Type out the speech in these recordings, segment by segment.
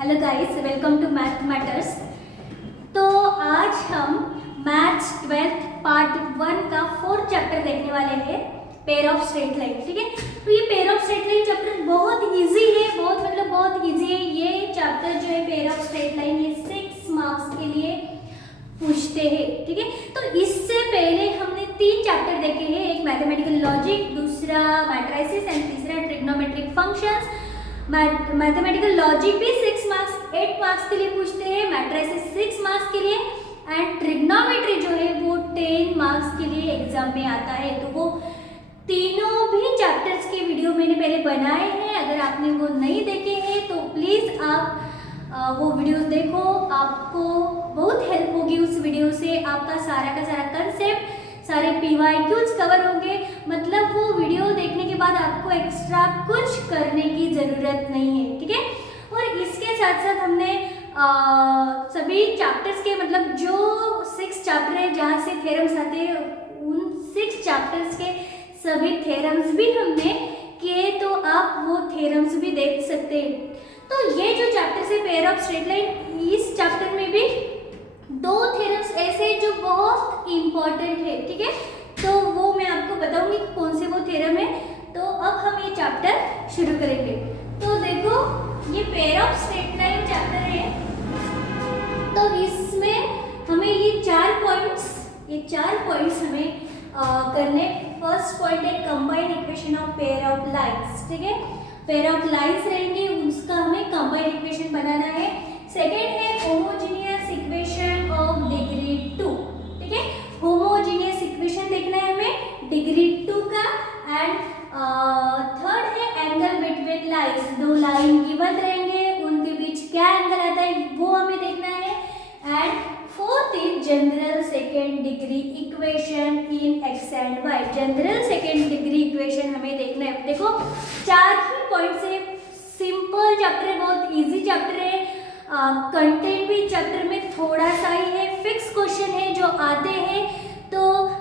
Hello guys, welcome to math matters. तो आज हम मैथ्स 12th पार्ट 1 का 4th चैप्टर देखने वाले हैं, पेयर ऑफ स्ट्रेट लाइन। ठीक है, तो ये pair of straight line chapter बहुत इजी है, बहुत इजी है। ये चैप्टर जो है पेयर ऑफ स्ट्रेट लाइन, ये 6 मार्क्स के लिए पूछते हैं। ठीक है, तो इससे पहले हमने 3 चैप्टर देखे हैं, एक मैथमेटिकल लॉजिक, दूसरा मैट्रिसेस एंड तीसरा ट्रिग्नोमेट्रिक फंक्शंस। मैथमेटिकल लॉजिक भी 6 मार्क्स 8 मार्क्स के लिए पूछते हैं, मैट्रिसेस 6 मार्क्स के लिए एंड ट्रिग्नोमेट्री जो है वो 10 मार्क्स के लिए एग्जाम में आता है। तो वो तीनों भी चैप्टर्स के वीडियो मैंने पहले बनाए हैं, अगर आपने वो नहीं देखे हैं तो प्लीज़ आप वो वीडियोस देखो, आपको बहुत हेल्प होगी उस वीडियो से। आपका सारा का सारा कंसेप्ट, सारे PYQs कवर होंगे। मतलब वो वीडियो देखने के बाद आपको एक्स्ट्रा कुछ करने की ज़रूरत नहीं है। ठीक है, और इसके साथ साथ हमने सभी चैप्टर्स के मतलब जो 6 चैप्टर है जहाँ से थ्योरम्स आते हैं, उन 6 चैप्टर्स के सभी थ्योरम्स भी हमने किए, तो आप वो थ्योरम्स भी देख सकते हैं। तो ये जो चैप्टर है पेयर ऑफ स्ट्रेट लाइन, इस चैप्टर में भी 2 थ्योरम्स ऐसे जो बहुत इम्पोर्टेंट है। ठीक है, तो वो मैं आपको बताऊंगी कौन से वो थ्योरम है। तो अब हम ये चैप्टर शुरू करेंगे। तो देखो, ये pair of straight line chapter है, तो इसमें हमें ये 4 पॉइंट्स हमें करने। फर्स्ट पॉइंट है combined equation of pair of lines. ठीक है, पेयर ऑफ लाइंस रहेंगे, उसका हमें कंबाइंड इक्वेशन बनाना है। सेकेंड है होमोजीनियस इक्वेशन ऑफ डिग्री 2। ठीक है, होमोजीनियस इक्वेशन देखना है हमें डिग्री 2 का। एंड थर्ड है angle between lines, 2 line given रहेंगे, उनके बीच क्या एंगल आता है वो हमें देखना है। And fourth is general second degree equation in x and y. General second degree equation हमें देखना है। देखो, 4 ही पॉइंट्स है, सिंपल चैप्टर है, बहुत इजी चैप्टर है। कंटेंट भी चैप्टर में थोड़ा सा ही है, फिक्स क्वेश्चन है जो आते हैं। तो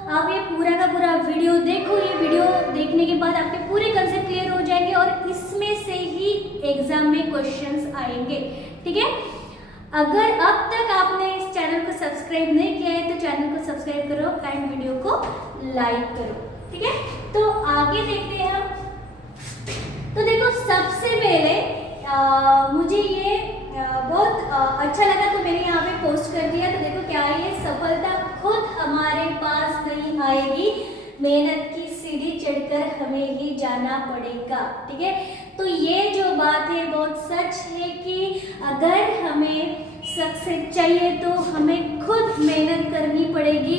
आप ये पूरा का पूरा वीडियो देखो, ये वीडियो देखने के बाद आपके पूरे कंसेप्ट क्लियर हो जाएंगे और इसमें से ही एग्जाम में क्वेश्चंस आएंगे। ठीक है, अगर अब तक आपने इस चैनल को सब्सक्राइब नहीं किया है तो चैनल को सब्सक्राइब करो एंड वीडियो को लाइक करो। ठीक है, तो आगे देखते हैं हम। तो देखो, सबसे पहले मुझे ये बहुत अच्छा लगा तो मैंने यहाँ पे पोस्ट कर दिया। तो देखो क्या है, ये सफलता खुद हमारे पास नहीं आएगी, मेहनत की सीढ़ी चढ़कर हमें ही जाना पड़ेगा। ठीक है, तो ये जो बात है बहुत सच है कि अगर हमें सक्सेस चाहिए तो हमें खुद मेहनत करनी पड़ेगी,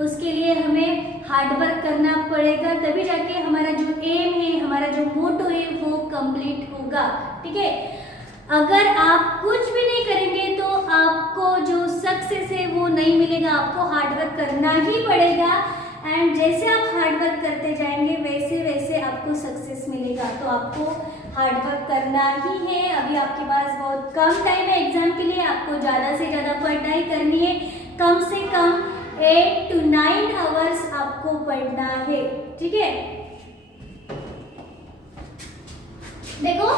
उसके लिए हमें हार्ड वर्क करना पड़ेगा, तभी जाके हमारा जो एम है, हमारा जो मोटो है वो कंप्लीट होगा। ठीक है, अगर आप कुछ भी नहीं करेंगे तो आपको जो सक्सेस है वो नहीं मिलेगा, आपको हार्ड वर्क करना ही पड़ेगा। एंड जैसे आप हार्ड वर्क करते जाएंगे वैसे वैसे आपको सक्सेस मिलेगा। तो आपको हार्ड वर्क करना ही है। अभी आपके पास बहुत कम टाइम है एग्जाम के लिए, आपको ज़्यादा से ज़्यादा पढ़ाई करनी है, कम से कम 8 to 9 आवर्स आपको पढ़ना है। ठीक है, देखो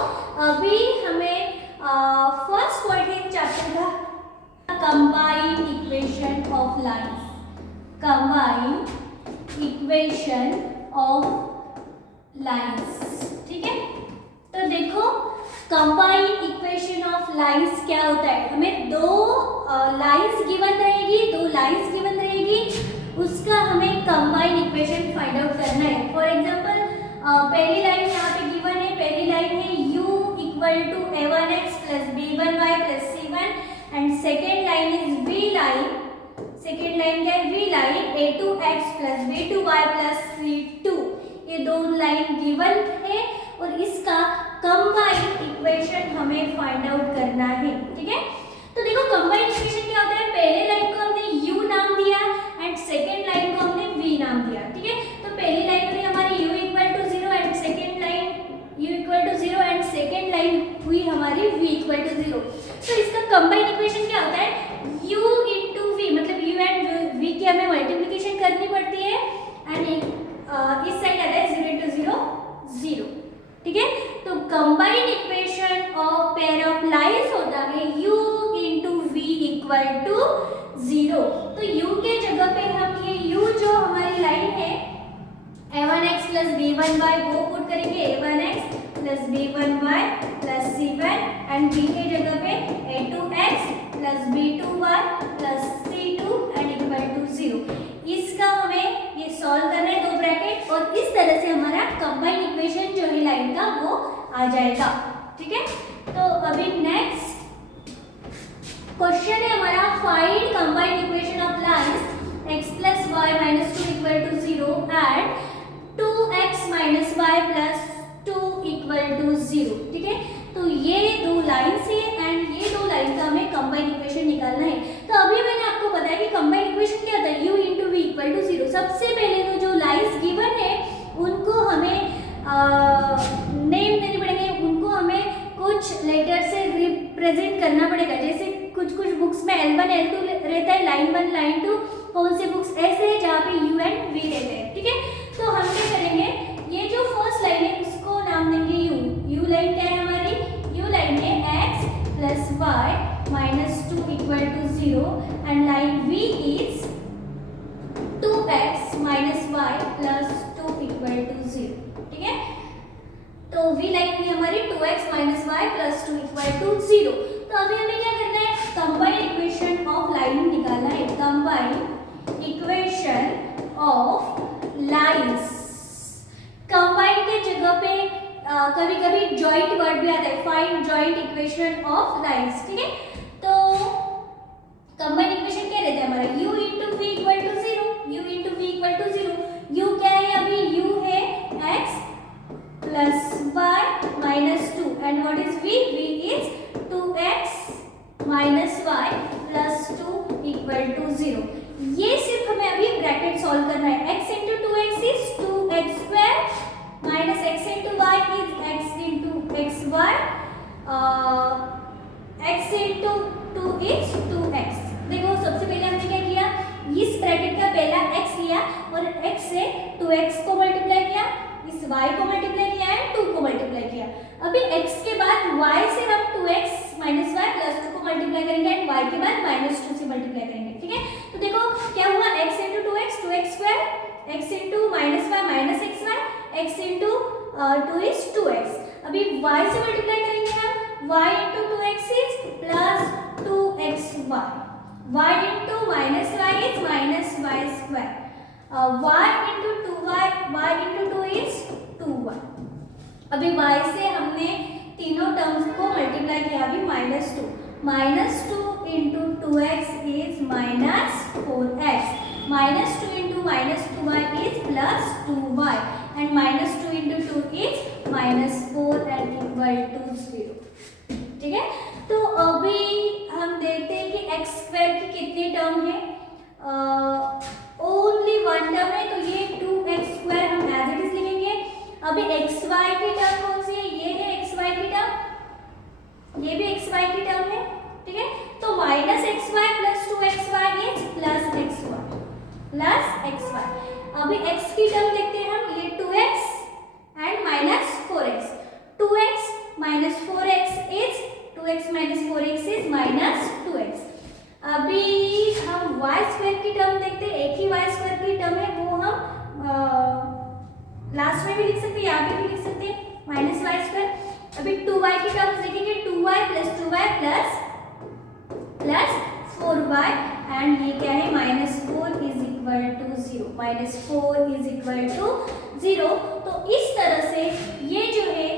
अभी हमें फर्स्ट पॉइंट है चैप्टर का combined equation of lines. Combined equation of lines. ठीक है, तो देखो कंबाइंड इक्वेशन ऑफ लाइंस क्या होता है। हमें 2 लाइंस गिवन रहेगी, उसका हमें कंबाइंड इक्वेशन फाइंड आउट करना है। फॉर एग्जांपल पहली लाइन यहाँ पे गिवन है, पहली लाइन है u equal to a1x plus b1y plus c1 and second line is v line. Second line क्या है, v line a2x plus b2y plus c2। ये 2 लाइन गिवन है और इसका कंबाइंड इक्वेशन हमें फाइंड आउट करना है। ठीक है, तो देखो कंबाइंड इक्वेशन क्या होता है, पहले लाइन को हमने u नाम दिया एंड सेकेंड लाइन को हमने v नाम दिया। ठीक है, तो पहली लाइन हुई हमारी u equal to 0 and second line u equal to 0 and second line हुई हमारी v इक्वल टू 0। तो इसका कंबाइंड इक्वेशन क्या होता है, u इंटू v, मतलब u एंड v की हमें मल्टीप्लिकेशन करनी पड़ती है एंड इस साइड आता है 0 इंटू 0 0। ठीक है, तो combined equation of pair of lines होता है u into v equal to 0। तो u के जगह पे हम ये u जो हमारी लाइन है a1x प्लस b1y वो पुट करेंगे, a1x plus b1y plus c1 and b के जगह पे a2x plus b2y plus c2 and equal to 0। इसका हमें ये सॉल्व करना है, दो ब्रैकेट, और इस तरह से हमारा कंबाइंड इक्वेशन जो है लाइन का वो आ जाएगा। ठीक है, तो अभी नेक्स्ट क्वेश्चन है हमारा, find combined equation of lines x plus y minus 2 equal to 0 and 2x minus y plus 2 equal to 0। ठीक है, तो ये दो लाइन्स है एंड ये दो लाइन का हमें कंबाइंड इक्वेशन निकालना है। तो अभी मैंने आपको बताया कि कंबाइंड इक्वेशन क्या होता है, u into v equal to 0। सबसे पहले तो जो लाइन्स गिवन है उनको हमें नेम देने पड़ेंगे, उनको हमें कुछ लेटर से रिप्रेजेंट करना पड़ेगा। जैसे कुछ कुछ बुक्स में L1 L2 रहता है, लाइन 1 लाइन 2, कौन से बुक्स ऐसे है जहाँ पे u एंड v रहते हैं। ठीक है, तो हम क्या करेंगे, ये जो फर्स्ट लाइन है उसको नाम देंगे u लाइन क्या है हमारी, u लाइन है x plus y minus 2 equal to 0 and line v is 2x minus y plus 2 equal to 0। ठीक है, तो v लाइन हुई हमारी 2x minus y plus 2 equal to 0। तो अभी हमें क्या करना है, कंबाइंड इक्वेशन ऑफ लाइन निकालना है, combined equation of lines. Combined के जगह पे कभी कभी जॉइंट वर्ड भी आता है, find joint equation of lines. ठीक है, तो कंबाइंड इक्वेशन क्या रहता है हमारा, u into v equal to 0, u into v equal to 0। u क्या है अभी, u है x plus y minus 2 and what is v, v is 2x minus y plus 2 equal to 0। ये सिर्फ हमें अभी ब्रैकेट सॉल्व करना है, x into 2x is 2x square minus x into y is x into xy, x into 2 is 2x। देखो सबसे पहले हमने क्या किया, इस ब्रैकेट का पहला x लिया और x से 2x को मल्टीप्लाई किया, इस y को मल्टीप्लाई किया है, 2 को मल्टीप्लाई किया। अभी x के बाद y से हम 2x माइनस वाई प्लस 2 को मल्टीप्लाई करेंगे एंड y के बाद माइनस 2 से मल्टीप्लाई करेंगे। ठीक है, तो देखो क्या हुआ, x into 2x 2x square, x into minus y minus x y, x into 2 is 2x। अभी y से मल्टीप्लाई करेंगे हम, y into 2x is plus 2xy, y into minus y is minus y square, y into 2y, y into 2 is 2y। अभी y से हमने तीनों terms को multiply किया, अभी minus 2 into 2x is minus 4x, minus 2 into minus 2y is plus 2y and minus 2 into 2 is minus 4 and equal to 0। ठीक है, तो अभी हम देखते हैं कि x स्क्वायर की कितनी टर्म है, ओनली वन टर्म है, तो ये 2x स्क्वायर हम एज इट इज लिखेंगे। अभी xy की टर्म कौन सी है, ये है xy की टर्म, ये भी xy की टर्म है। ठीक है, तो minus xy plus 2xy is plus xy। अभी x की टर्म देखते हैं हम, ये 2x and minus 4x, 2x minus 4x is 2x minus 4x is minus 2x। अभी हम y स्क्वायर की टर्म देखते हैं, एक ही y स्क्वायर की टर्म है, वो हम लास्ट में भी लिख सकते हैं, यहाँ पे भी लिख सकते हैं, माइनस वाई स्क्वायर। अभी 2y की टर्म्स देखेंगे, 2y plus 2y plus 4y and ये क्या है, minus 4 is equal to 0, minus 4 is equal to 0। तो इस तरह से ये जो है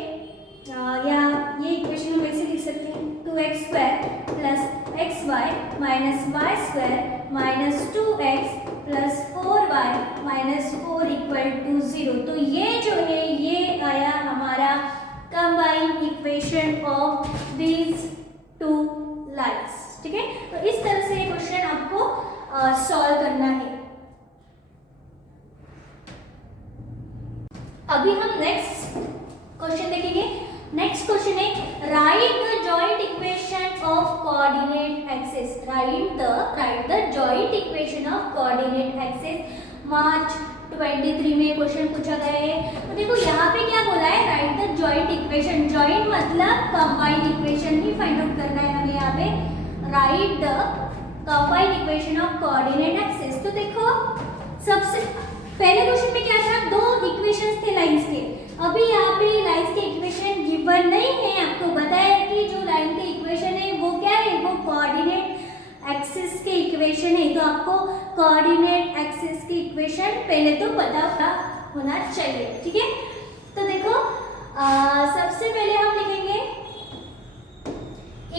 या ये इक्वेशन हम ऐसे लिख सकते हैं, 2x square plus xy minus y square minus 2x plus 4y minus 4 equal to 0। तो ये जो है ये आया हमारा combined equation of these two lines. ठीक है, तो इस तरह से क्वेश्चन आपको सॉल्व करना है। अभी हम नेक्स्ट क्वेश्चन देखेंगे। नेक्स्ट क्वेश्चन है write the joint equation of coordinate axis. Write the joint equation of coordinate axis. March 23 में क्वेश्चन पूछा गया है। तो देखो यहाँ पे क्या बोला है, write the joint equation. Joint मतलब कंबाइंड इक्वेशन ही find out write the combined equation of coordinate axis. तो देखो सबसे पहले क्वेश्चन में क्या था, दो इक्वेशंस थे लाइंस के। अभी यहाँ पे लाइंस के इक्वेशन गिवन नहीं है, आपको बताया है कि जो लाइन के इक्वेशन है वो क्या है, वो कोऑर्डिनेट एक्सिस के इक्वेशन है। तो आपको कोऑर्डिनेट एक्सिस की इक्वेशन पहले तो पता होना चाहिए, ठीक है। तो देखो सबसे पहले हम लिखेंगे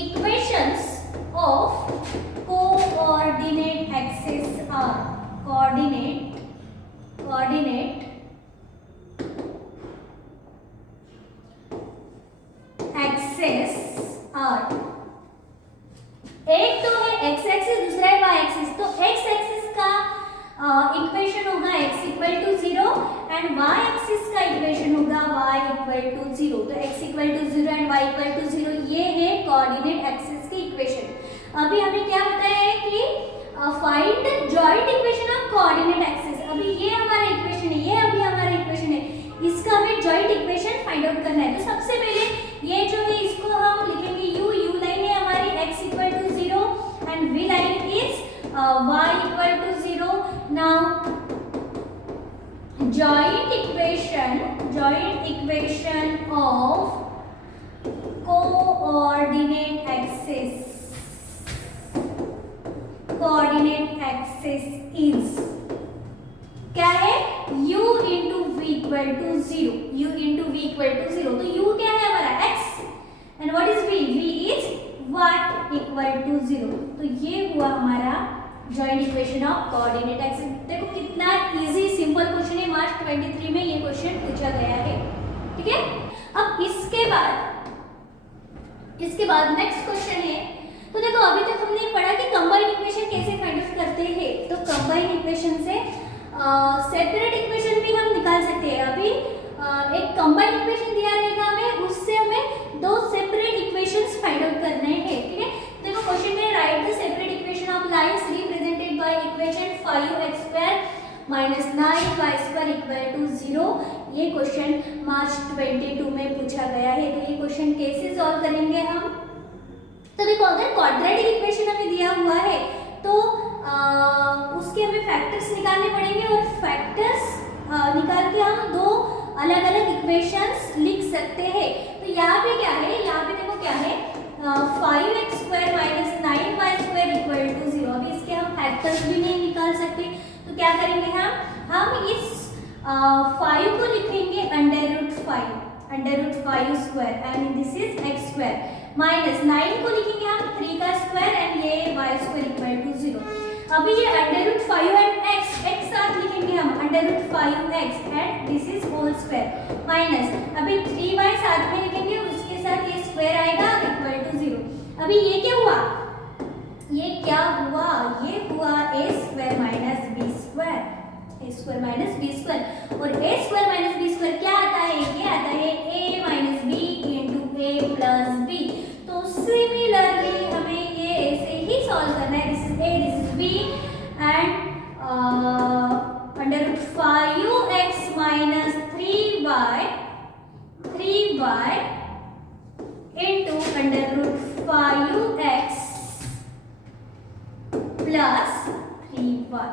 equations of coordinate axis are coordinate axis are. एक तो है एक्स एक्सिस, दूसरा है वाई एक्सिस। तो एक्स एक्सिस का इक्वेशन होगा x equal to 0 and y axis का इक्वेशन होगा y इक्वल टू 0। तो x equal to 0 and y equal to 0 ये है कोऑर्डिनेट एक्सिस की इक्वेशन। अभी हमें क्या बताया है कि find joint equation of coordinate axis. अभी ये हमारा इक्वेशन है, ये अभी हमारा इक्वेशन है, इसका हमें जॉइंट इक्वेशन फाइंड आउट करना है। तो सबसे पहले ये जो है इसको हम लिखेंगे u लाइन है हमारी x equal to 0 and v line is y equal to 0. Now joint equation of coordinate axis is क्या है, u into v equal to 0. u into v equal to 0. तो u क्या है हमारा x and what is v? v is y equal to 0. तो ये हुआ हमारा joint equation of coordinate axis. देखो कितना इजी सिंपल क्वेश्चन है, मार्च 23 में ये क्वेश्चन पूछा गया है, ठीक है। अब इसके बाद नेक्स्ट क्वेश्चन है। तो देखो अभी तक हमने पढ़ा कि कंबाइंड इक्वेशन कैसे फाइंड आउट करते हैं। तो कंबाइंड इक्वेशन से सेपरेट इक्वेशन भी हम निकाल सकते हैं। अभी एक कंबाइंड इक्वेशन दिया रहेगा हमें, उससे हमें दो सेपरेट इक्वेशंस फाइंड आउट करने हैं, ठीक है। देखो क्वेश्चन में write the separate equation of lines represented by equation 5x² minus 9y² equal to 0। ये क्वेश्चन मार्च 22 में पूछा गया है। तो ये क्वेश्चन कैसे सॉल्व करेंगे हम। तो देखो अगर क्वाड्रेटिक इक्वेशन हमें दिया हुआ है तो उसके हमें फैक्टर्स निकालने पड़ेंगे और फैक्टर्स निकाल के हम दो अलग अलग इक्वेशंस लिख सकते हैं। तो यहाँ पे क्या है, यहाँ पे देखो क्या है 5x² minus 9y² equal to 0। अभी इसके हम फैक्टर्स भी नहीं निकाल सकते, तो क्या करेंगे हम इस 5 को लिखेंगे √5² and this is x² minus 9 को लिखेंगे हम 3 का स्क्वायर एंड ये y² इक्वल टू 0। अभी ये √5 एंड x साथ लिखेंगे हम √5x and this is whole square minus अभी 3y साथ में लिखेंगे, उसके साथ ये स्क्वायर आएगा इक्वल टू 0। अभी ये क्या हुआ, ये हुआ a² minus b² minus b² और a² माइनस b² क्या आता है, ये आता है a minus b into a plus b। तो सिमिलरली हमें ये ऐसे ही सॉल्व करना है। This is a, this is b and √5x minus 3y into √5x plus 3y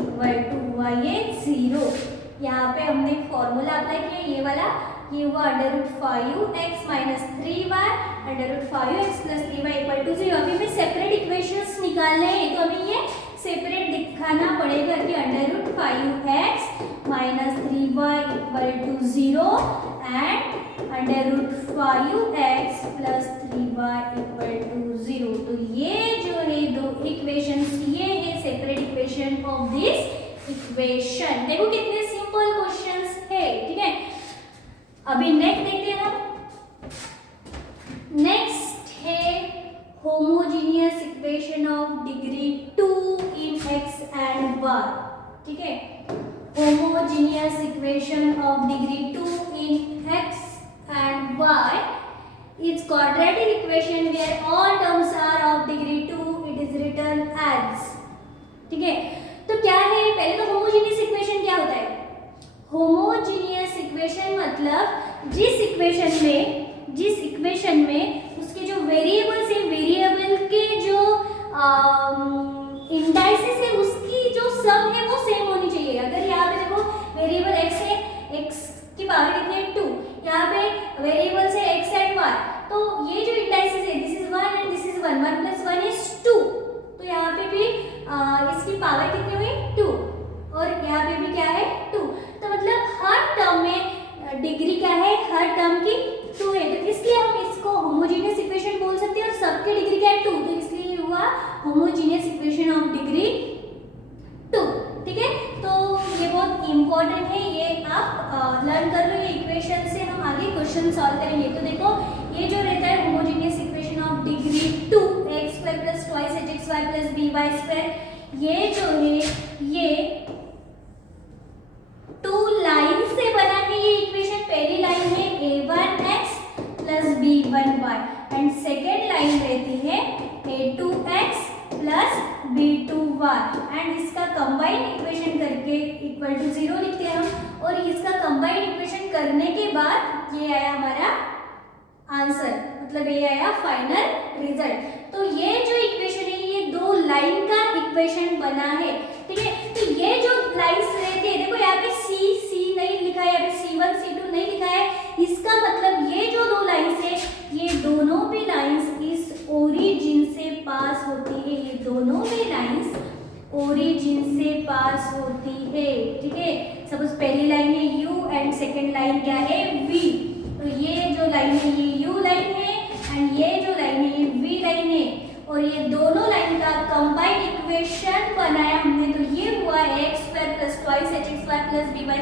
equal to हुआ ये 0। यहाँ पे हमने फॉर्मूला अप्लाई किया, ये वाला, ये हुआ √5x minus 3y √5x plus 3y equal to 0। अभी हमें सेपरेट इक्वेशंस निकालने हैं, तो हमें ये सेपरेट दिखाना पड़ेगा कि √5x minus 3y equal to 0 and √5x plus 3y equal to 0। तो ये जो है दो इक्वेशंस, ये है separate equation of this equation. देखो कितने सिंपल क्वेश्चंस है, ठीक है। अभी नेक्स्ट देखते हैं हम। नेक्स्ट है homogeneous equation of degree 2 in x and y, ठीक है। Homogeneous equation of degree 2 in x and y is quadratic equation where all terms are of degree 2. It is written as, ठीक है। तो क्या है, पहले तो होमोजीनियस इक्वेशन क्या होता है। होमोजीनियस इक्वेशन मतलब जिस इक्वेशन में उसके जो वेरिएबल्स है, वेरिएबल के जो इंडाइसिस है उसकी जो सम है वो सेम होनी चाहिए। अगर यहाँ पे देखो वेरिएबल x है, x की पावर कितनी है 2, यहाँ पे वेरिएबल्स है x एंड y, तो ये जो इंडाइसिस है this is 1 and this is 1, 1 plus 1 is 2, तो यहाँ पे भी इसकी पावर कितनी हुई 2 और यहाँ पे भी क्या है 2, तो मतलब हर टर्म में डिग्री क्या है, हर टर्म की 2 है, तो इसलिए हम इसको होमोजेनियस इक्वेशन बोल सकते हैं और सबके डिग्री क्या है 2, तो इसलिए हुआ होमोजेनियस इक्वेशन ऑफ डिग्री 2। ठीक है, तो ये बहुत इंपॉर्टेंट है, ये आप लर्न कर लो। ये इक्वेशन से हम आगे क्वेश्चन सॉल्व करेंगे। तो देखो ये जो रहता है homogeneous equation of degree 2, x² + 2hxy + by², ये जो है ये 2 लाइन से बना है। ये इक्वेशन पहली लाइन है a1x + b1y and second line रहती है a2x + b2y एंड इसका कंबाइंड इक्वेशन करके इक्वल टू 0 लिखते हैं हम, और इसका कंबाइंड इक्वेशन करने के बाद ये आया हमारा आंसर, मतलब ये आया फाइनल रिजल्ट। तो ये जो इक्वेशन है ये 2 लाइन का इक्वेशन बना है। ठीक है, तो ये जो लाइंस रहती है, देखो यहाँ पे सी नहीं लिखा है, यहाँ पे C1 C2 नहीं लिखा है, इसका मतलब ये जो 2 लाइंस है ये दोनों भी लाइंस इस ओरिजिन से पास होती है, ये दोनों भी लाइंस ओरिजिन से पास होती है। ठीक है, सपोज पहली लाइन है U एंड सेकेंड लाइन क्या है V, तो ये जो लाइन है ये U लाइन है एंड ये जो लाइन है ये V लाइन है, और ये दोनों लाइन का कंबाइंड इक्वेशन बनाया हमने, तो ये हुआ x² + 2hxy + by²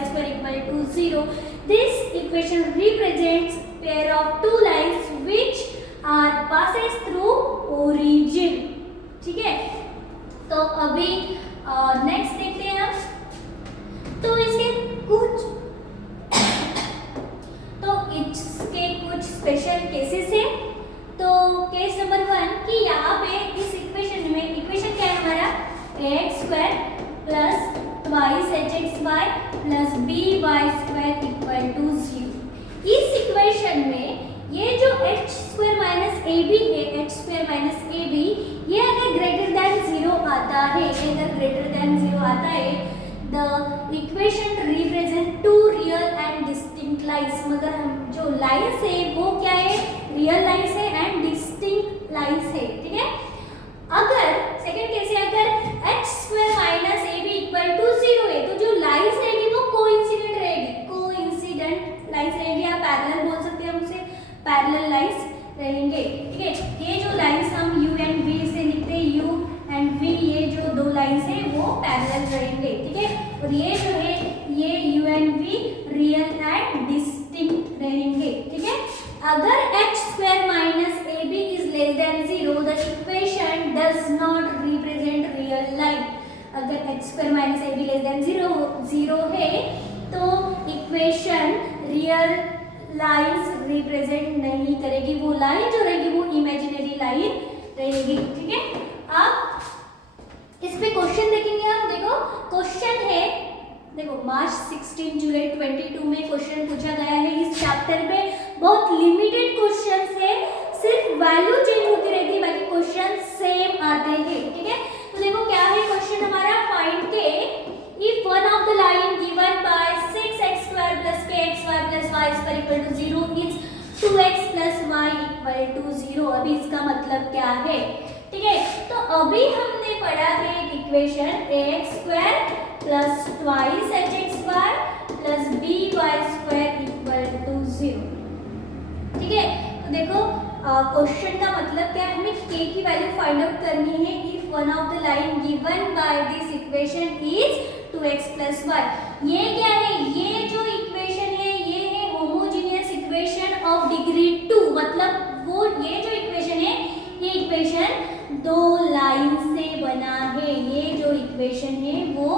= 0। This equation represents pair of 2 lines which are passes through origin. ठीक है, तो अभी नेक्स्ट देखते हैं हम। तो इसके कुछ स्पेशल केसेस है। तो केस नंबर 1 कि यहाँ पे इस इक्वेशन में, इक्वेशन क्या है हमारा x² + 2hxy + by² = 0। इस इक्वेशन में ये जो h² - ab है, h² - ab, ये अगर ग्रेटर देन 0 आता है, अगर ग्रेटर देन 0 आता है, the equation represent 2 real and distinct lines. मगर हम जो लाइंस है वो क्या है, रियल लाइंस है एंड डिस्टिंक्ट लाइंस है। ठीक है, अगर सेकंड केस है, अगर h² - ab = 0 है, तो जो लाइंस रहेगी वो कोइंसिडेंट रहेगी, कोइंसिडेंट लाइंस रहेंगी, आप पैरेलल बोल सकते हैं हम उसे, पैरेलल लाइंस रहेंगे। ठीक है, ये जो लाइंस हम u एंड v से लिखते हैं, u एंड v, ये जो 2 लाइंस है वो पैरेलल रहेंगे। ठीक है, और ये जो है ये u and v real and distinct रहेंगे। ठीक है, अगर h² - ab is less than 0, the equation does not represent real line। अगर h² - ab less than 0 है तो इक्वेशन रियल लाइंस रिप्रेजेंट नहीं करेगी, वो लाइन जो रहेगी वो इमेजिनरी लाइन रहेगी। ठीक है, अब इस पे क्वेश्चन देखेंगे हम। देखो क्वेश्चन है, देखो मार्च 16 जुलाई 22 में क्वेश्चन पूछा गया है। इस चैप्टर में बहुत लिमिटेड क्वेश्चंस है, सिर्फ वैल्यू चेंज होती रहती है, बाकी क्वेश्चन सेम आते हैं। ठीक है, तो देखो क्या है क्वेश्चन हमारा, find k if one of the line given by 6x² + kxy + y² = 0 is 2x + y = 0। अभी इसका मतलब क्या है? ठीक है, तो अभी हमने पढ़ा है एक इक्वेशन ax² + 2hxy + by² = 0। ठीक है, तो देखो क्वेश्चन का मतलब क्या है, हमें k की वैल्यू फाइंड आउट करनी है if one of the line given by this equation is 2x + y। ये क्या है, ये जो इक्वेशन है ये है होमोजेनियस इक्वेशन ऑफ डिग्री 2, मतलब वो ये जो इक्वेशन है ये इक्वेशन 2 लाइन से बना है, ये जो इक्वेशन है वो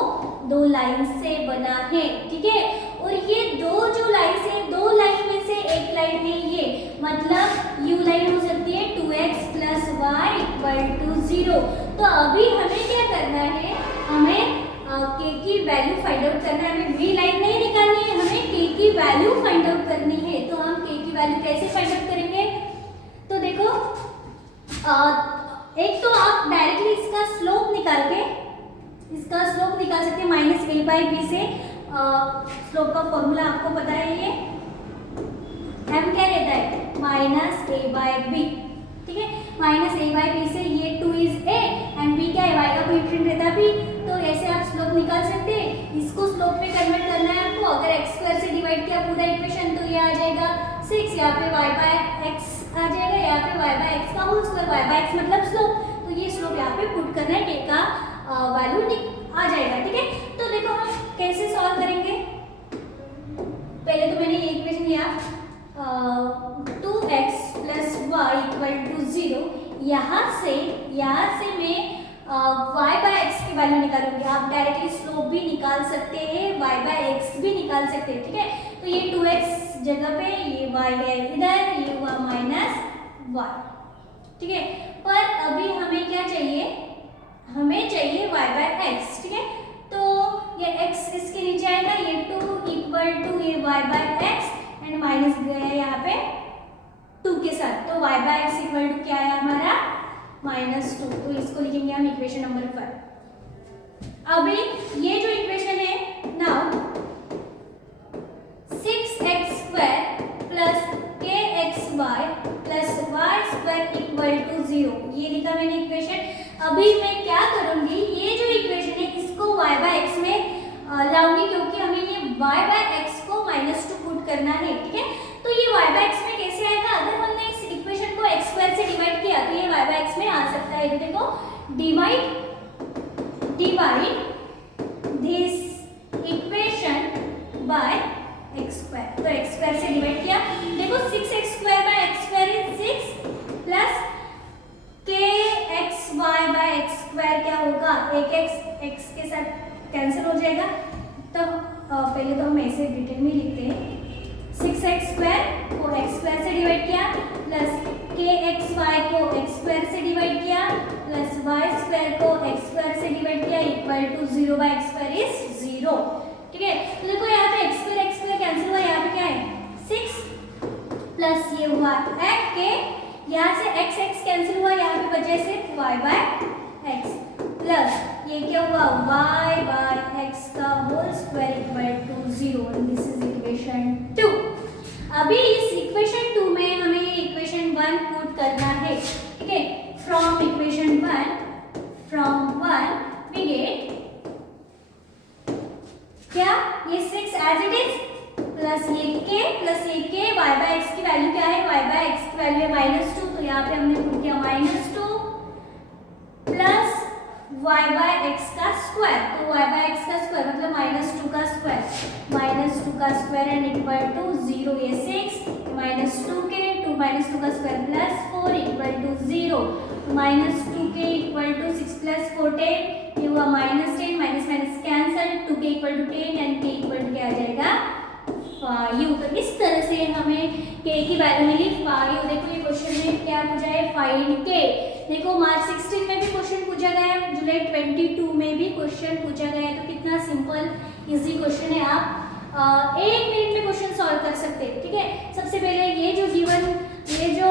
2 लाइन से बना है। ठीक है, और ये जो लाइन है, 2 लाइन में से एक लाइन है ये, मतलब u लाइन हो सकती है 2x + y = 0। तो अभी हमें क्या करना है, हमें k की वैल्यू फाइंड आउट करना है, हमें v लाइन नहीं निकालनी है, हमें k की वैल्यू फाइंड आउट करनी है। तो हम k की वैल्यू कैसे फाइंड आउट करेंगे, तो देखो एक तो आप डायरेक्टली इसका स्लोप निकाल के इसका स्लोप निकाल सकते हैं माइनस ए बाई बी से। स्लोप का फॉर्मूला आपको पता है, ये एम क्या रहता है माइनस ए बाई बी, ठीक है। माइनस ए बाई बी से ये 2 इज ए एंड बी क्या है, वाई का कोएफिशिएंट रहता है बी, तो ऐसे आप स्लोप निकाल सकते हैं। इसको स्लोप में कन्वर्ट करना है आपको। अगर एक्स स्क्वायर से डिवाइड किया पूरा इक्वेशन तो ये आ जाएगा 6, यहाँ पे वाई बाय एक्स आ जाएगा, यहाँ पे वाई बाय एक्स का whole square, y by x मतलब स्लोप, तो ये स्लोप यहाँ पे पुट करना है, के का वैल्यू आ जाएगा, ठीक है। तो देखो हम कैसे सॉल्व करेंगे। पहले तो मैंने ये इक्वेशन लिया 2x plus Y equal to 0, यहाँ से मैं y बाय एक्स की वैल्यू निकालूंगी। आप डायरेक्टली स्लोप भी निकाल सकते हैं, y बाय एक्स भी निकाल सकते हैं, ठीक है। तो ये 2x जगह पे ये y गया इधर, ये हुआ माइनस y, ठीक है। पर अभी हमें क्या चाहिए, हमें चाहिए y बाय एक्स, ठीक है। तो ये x इसके नीचे आएगा, ये 2 इक्वल टू ये y by x and minus गया यहाँ पे 2 के साथ, तो y by x equal to क्या है हमारा -2, तो इसको लिखेंगे हम इक्वेशन नंबर 5। अभी ये जो इक्वेशन है now 6x square plus kxy plus y square equal to 0, ये लिखा मैंने इक्वेशन। अभी मैं क्या करूंगी, ये जो इक्वेशन है इसको y बाय एक्स में लाऊंगी, क्योंकि हमें ये y बाय एक्स को -2 पुट करना है, ठीक है। तो ये y बाय एक्स में कैसे आएगा, अगर हमने इस इक्वेशन को x स्क्वायर से डिवाइड किया तो ये y बाय एक्स में आ सकता है। तो देखो divide this equation by x square, तो x स्क्वायर से डिवाइड किया, देखो 6x square by x square is 6 plus kxy by x square क्या होगा, एक x के साथ कैंसिल हो जाएगा। तो पहले तो हम ऐसे डिटेल में लिखते हैं, 6x स्क्वायर को x स्क्वायर से डिवाइड किया प्लस kxy को x स्क्वायर से डिवाइड किया प्लस y स्क्वायर को x स्क्वायर से डिवाइड किया equal to 0 by x square is 0, ठीक है। तो देखो यहाँ पे x स्क्वायर कैंसिल हुआ, यहाँ पे क्या है 6 प्लस ये हुआ k, यहाँ से x कैंसिल हुआ, यहाँ पे बचे सिर्फ y बाय x प्लस ये क्या हुआ y बाय x का whole square equal to 0, and this is equation 2। अभी इस इक्वेशन 2 में हमें ये इक्वेशन 1 पुट करना है, ठीक है। फ्रॉम इक्वेशन 1 वी गेट क्या, ये 6 एज इट इज प्लस ये k प्लस ये k, y बाय x की वैल्यू क्या है, y बाय x की वैल्यू है -2, तो यहाँ पे हमने पुट किया -2 प्लस y बाय x का स्क्वायर, तो y बाय x का स्क्वायर मतलब -2 का स्क्वायर, -2 का स्क्वायर एंड इक्वल टू 0, ये 6 -2 के 2 -2 का स्क्वायर प्लस 4 इक्वल टू 0, -2 के इक्वल टू 6 प्लस 4 10, ये हुआ -10, माइनस माइनस कैंसल, 2 के equal to 10 and k equal to क्या आ जाएगा 5। तो इस तरह से हमें k की वैल्यू मिली 5। देखो ये क्वेश्चन में क्या पूछा है, फाइंड k। देखो मार्च 16 में भी क्वेश्चन पूछा गया है, जुलाई 22 में भी क्वेश्चन पूछा गया है, तो कितना सिंपल इजी क्वेश्चन है। आप 1 मिनट में क्वेश्चन सॉल्व कर सकते हैं, ठीक है। सबसे पहले ये जो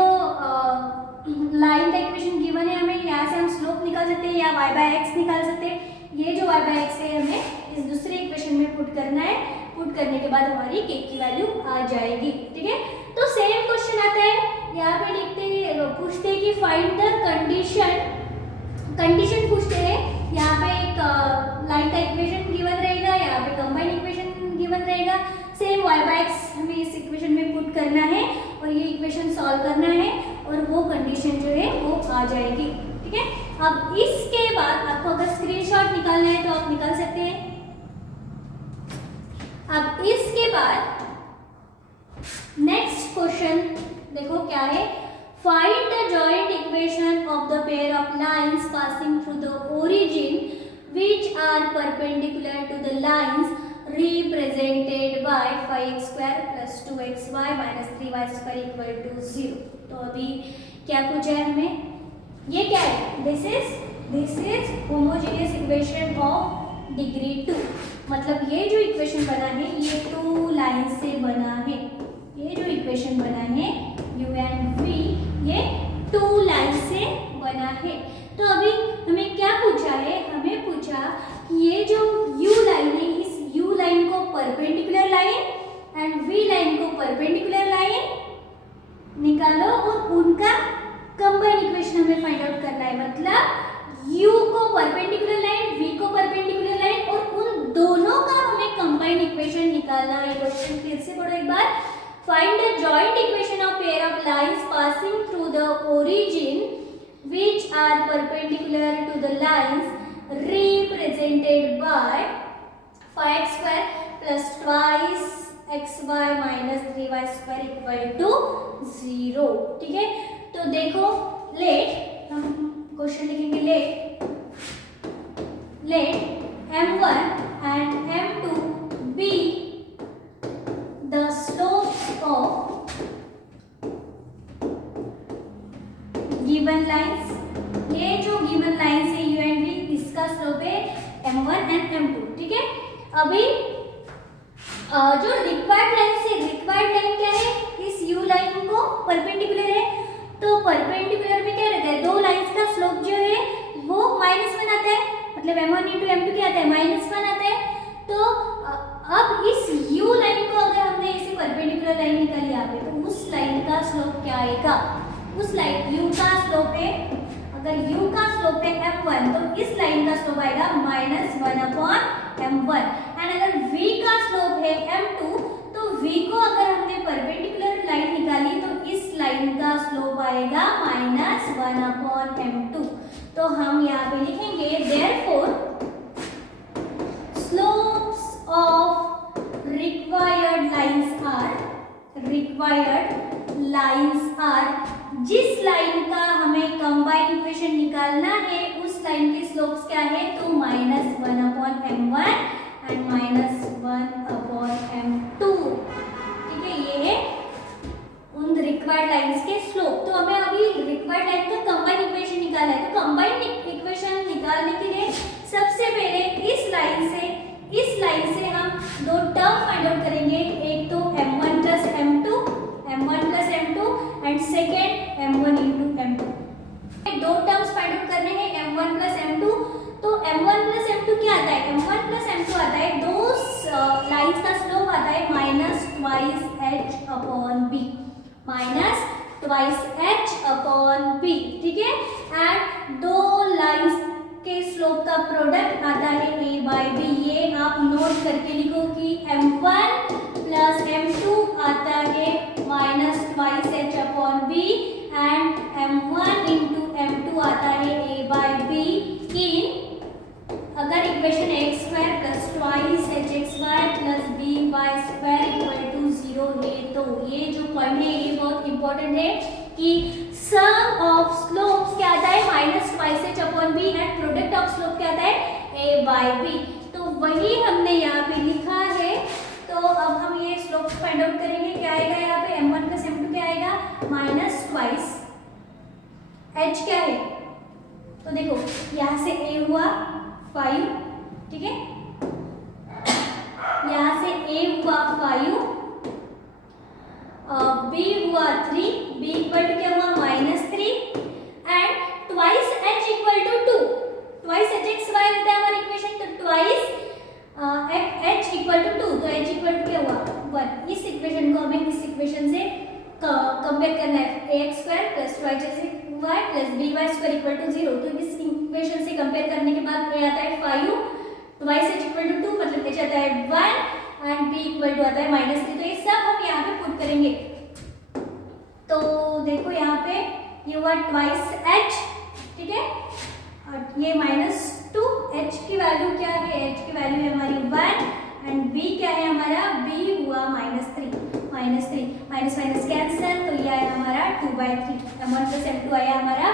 लाइन का इक्वेशन गिवन है, हमें यहाँ से हम स्लोप निकाल सकते हैं या y बाय एक्स निकाल सकते हैं। ये जो y बाय एक्स है हमें इस दूसरे इक्वेशन में पुट करना है, पुट करने के बाद हमारी k की वैल्यू आ जाएगी, ठीक है। तो सेम क्वेश्चन आता है, यहाँ पे पूछते हैं कि फाइंड द कंडीशन पूछते हैं। यहाँ पे एक लाइन का इक्वेशन गिवन रहेगा, यहाँ पे कंबाइंड इक्वेशन गिवन रहेगा, सेम y बाय एक्स हमें इस इक्वेशन में पुट करना है और ये इक्वेशन सॉल्व करना है और वो कंडीशन जो है वो आ जाएगी, ठीक है। अब इसके बाद आपको अगर स्क्रीनशॉट निकालना है तो आप निकाल सकते हैं। अब इसके बाद नेक्स्ट क्वेश्चन देखो क्या है, find the joint equation of the pair of lines passing through the origin which are perpendicular to the lines represented by 5x square plus 2xy minus 3y square equal to 0। तो अभी क्या पूछा है हमें, ये क्या है, this is homogeneous equation of degree 2, मतलब ये जो इक्वेशन बना है ये 2 लाइन से बना है। ये जो इक्वेशन बना है u एंड v ये 2 लाइन से बना है। तो अभी हमें क्या पूछा है, हमें पूछा कि ये जो u लाइन है, इस u लाइन को perpendicular line and v line को परपेंडिकुलर लाइन निकालो और उनका कंबाइन इक्वेशन हमें फाइंड आउट करना है। मतलब u को परपेंडिकुलर लाइन, v को परपेंडिकुलर लाइन और उन दोनों का हमें कंबाइन इक्वेशन निकालना है। क्वेश्चन फिर से पढ़ो एक बार। Find the joint equation of pair of lines passing through the origin which are perpendicular to the lines represented by 5x square plus twice xy minus 3y square equal to 0। ठीक है, तो देखो late हम question लिखेंगे let m1 and m2 be the slopes of given lines. ये जो given lines है u and v, इसका स्लोप है m1 एंड m2। ठीक है, अभी जो रिक्वायर्ड लाइन है, रिक्वायर्ड लाइन क्या है, इस u लाइन को परपेंडिकुलर है। तो परपेंडिकुलर में क्या रहता है, दो लाइंस का स्लोप जो है वो -1 आता है, मतलब m1 इंटू m2 क्या आता है, -1 आता है। तो अब इस u लाइन को अगर हमने ऐसे परपेंडिकुलर लाइन निकाली यहाँ पे, तो उस लाइन का स्लोप क्या आएगा, उस लाइन u का स्लोप है, अगर u का स्लोप है m1 तो इस लाइन का स्लोप आएगा -1/m1 एंड अगर v का स्लोप है m2 तो v को अगर हमने परपेंडिकुलर लाइन निकाली तो इस लाइन का स्लोप आएगा -1/m2। तो हम यहाँ पे लिखेंगे therefore slopes of required lines are जिस लाइन का हमें कंबाइन इक्वेशन निकालना है उस लाइन के स्लोप्स क्या है, तो -1/m1 एंड -1/m2। ठीक है, ये है उन रिक्वायर्ड लाइंस के स्लोप। तो हमें अभी रिक्वायर्ड लाइन का कंबाइन इक्वेशन निकालना है। तो कंबाइन इक्वेशन निकालने के लिए सबसे पहले इस लाइन से हम दो टर्म फाइंड आउट करेंगे, एक तो m1 plus m2 and second m1 into m2। दो टर्म्स फाइंड आउट करने हैं m1 प्लस m2। तो m1 प्लस m2 क्या आता है, m1 प्लस m2 आता है, दो लाइंस का स्लोप आता है -2h/b। ठीक है, एंड दो लाइंस के स्लोप का प्रोडक्ट आता है a/b। ये आप नोट करके लिखो कि m1 प्लस m2 आता है -2h/b and m1 into m2 आता है a/b इन, अगर equation x² plus twice hxy plus by square equal to 0 है। तो ये जो पॉइंट है ये बहुत इंपॉर्टेंट है कि सम ऑफ स्लोप्स क्या आता है -2h/b and product of slope क्या आता है a/b। तो वही हमने यहाँ पे लिखा है। तो अब हम ये स्लोप फाइंड आउट करेंगे, क्या आएगा यहाँ पे m1 प्लस m2 क्या आएगा -2 h क्या है, तो देखो यहाँ से a हुआ 5, ठीक है, यहाँ से a हुआ 5, b हुआ 3, b इक्वल टू क्या हुआ -3 and twice h equal to 2, twice hxy रहता है हमारा इक्वेशन, तो ट्वाइस h इक्वल टू 2, तो h इक्वल टू क्या हुआ 1। इस इक्वेशन को हमें इस इक्वेशन से कंपेयर करना है, ax square plus y plus by square equal to 0। तो इस इक्वेशन से कंपेयर करने के बाद a आता है 5, ट्वाइस h इक्वल टू 2 मतलब h आता है 1 एंड b इक्वल टू आता है -3। तो ये सब हम यहाँ पे पुट करेंगे। तो देखो यहाँ पे ये हुआ ट्वाइस h, ठीक है, और ये -2, h की वैल्यू क्या है, h की वैल्यू है हमारी 1 एंड b क्या है हमारा, b हुआ -3 माइनस कैंसिल, तो ये आया हमारा 2/3, m1 प्लस m2 आया हमारा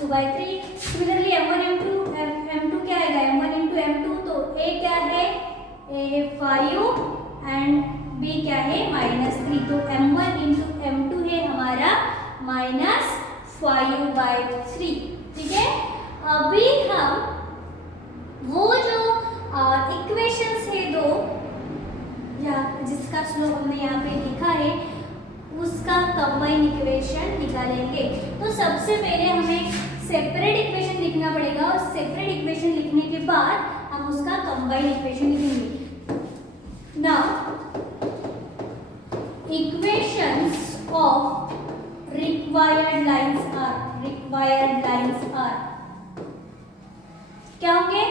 2/3। सिमिलरली m2 क्या आएगा, m1 इंटू m2, तो a क्या है, a 5 एंड b क्या है -3, तो m1 इंटू m2 है हमारा -5/3। ठीक है, अभी हम वो जो इक्वेशंस है दो जिसका स्लोप हमने यहाँ पे लिखा है उसका कंबाइन इक्वेशन निकालेंगे। तो सबसे पहले हमें सेपरेट बाद हम उसका कंबाइंड इक्वेशन लिखेंगे। Now equations of required lines are क्या होंगे?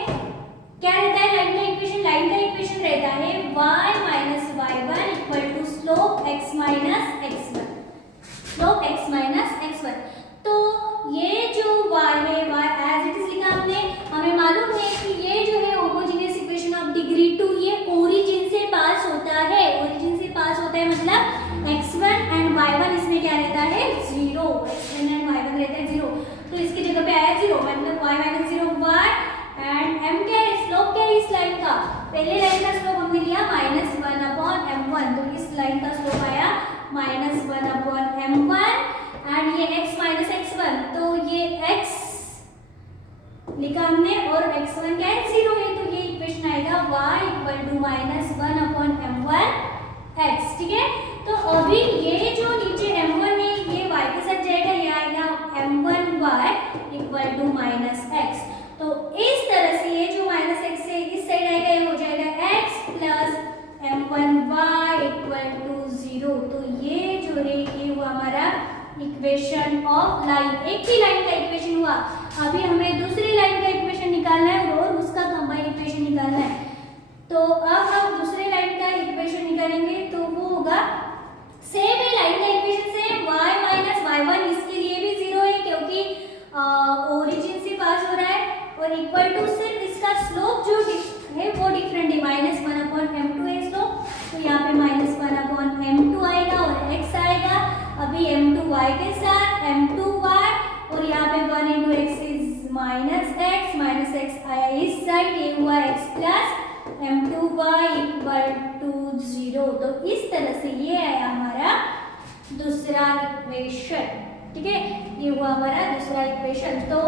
क्या रहता है लाइन का इक्वेशन? लाइन का इक्वेशन रहता है y minus y1 equal to slope x minus x1, slope x minus x1। तो ये जो y है, y एज इट इज लिखा हमने। हमें मालूम है कि ये जो है होमोजेनियस इक्वेशन ऑफ डिग्री 2, ये ओरिजिन से पास होता है। ओरिजिन से पास होता है मतलब x1 एंड y1 इसमें क्या रहता है? 0। x1 एंड y1 रहता है 0, तो इसकी जगह पे आया 0, मतलब y minus 0 y and m क्या है? स्लोप क्या है इस लाइन का? पहले लाइन का स्लोप हमने लिया -1/m1, तो इस लाइन का स्लोप आया -1/m1 एंड ये x माइनस x1, तो ये x लिखा हमने और x1 क्या है? 0 है, तो ये इक्वेशन आएगा y equal to -1/m1 x। ठीक है, तो अभी ये जो नीचे m1 है ये y के साथ जाएगा, ये आएगा m1y इक्वल टू -x। तो इस तरह से ये जो -x है इस साइड आएगा, ये हो जाएगा x plus m1y equal to 0। तो ये जो है ये हुआ हमारा इक्वेशन ऑफ लाइन। एक ही लाइन का इक्वेशन हुआ। अभी हमें दूसरी लाइन का इक्वेशन निकालना है और उसका कंबाइंड इक्वेशन निकालना है। तो अब हम दूसरे लाइन का इक्वेशन निकालेंगे, तो वो होगा सेम है लाइन का इक्वेशन से y माइनस y1, इसके लिए भी 0 है क्योंकि ओरिजिन से पास हो रहा है, और इक्वल टू सिर्फ इसका स्लोप जो है वो डिफरेंट है, -1/m2 है स्लोप, तो यहाँ पे -1/m2 आएगा और x आएगा। अभी m2y के साथ m2y और यहाँ पे 1 into x इज -x आया इस साइड, ये हुआ x plus m2y equal to 0। तो इस तरह से ये आया हमारा दूसरा इक्वेशन। ठीक है, ये हुआ हमारा दूसरा इक्वेशन। तो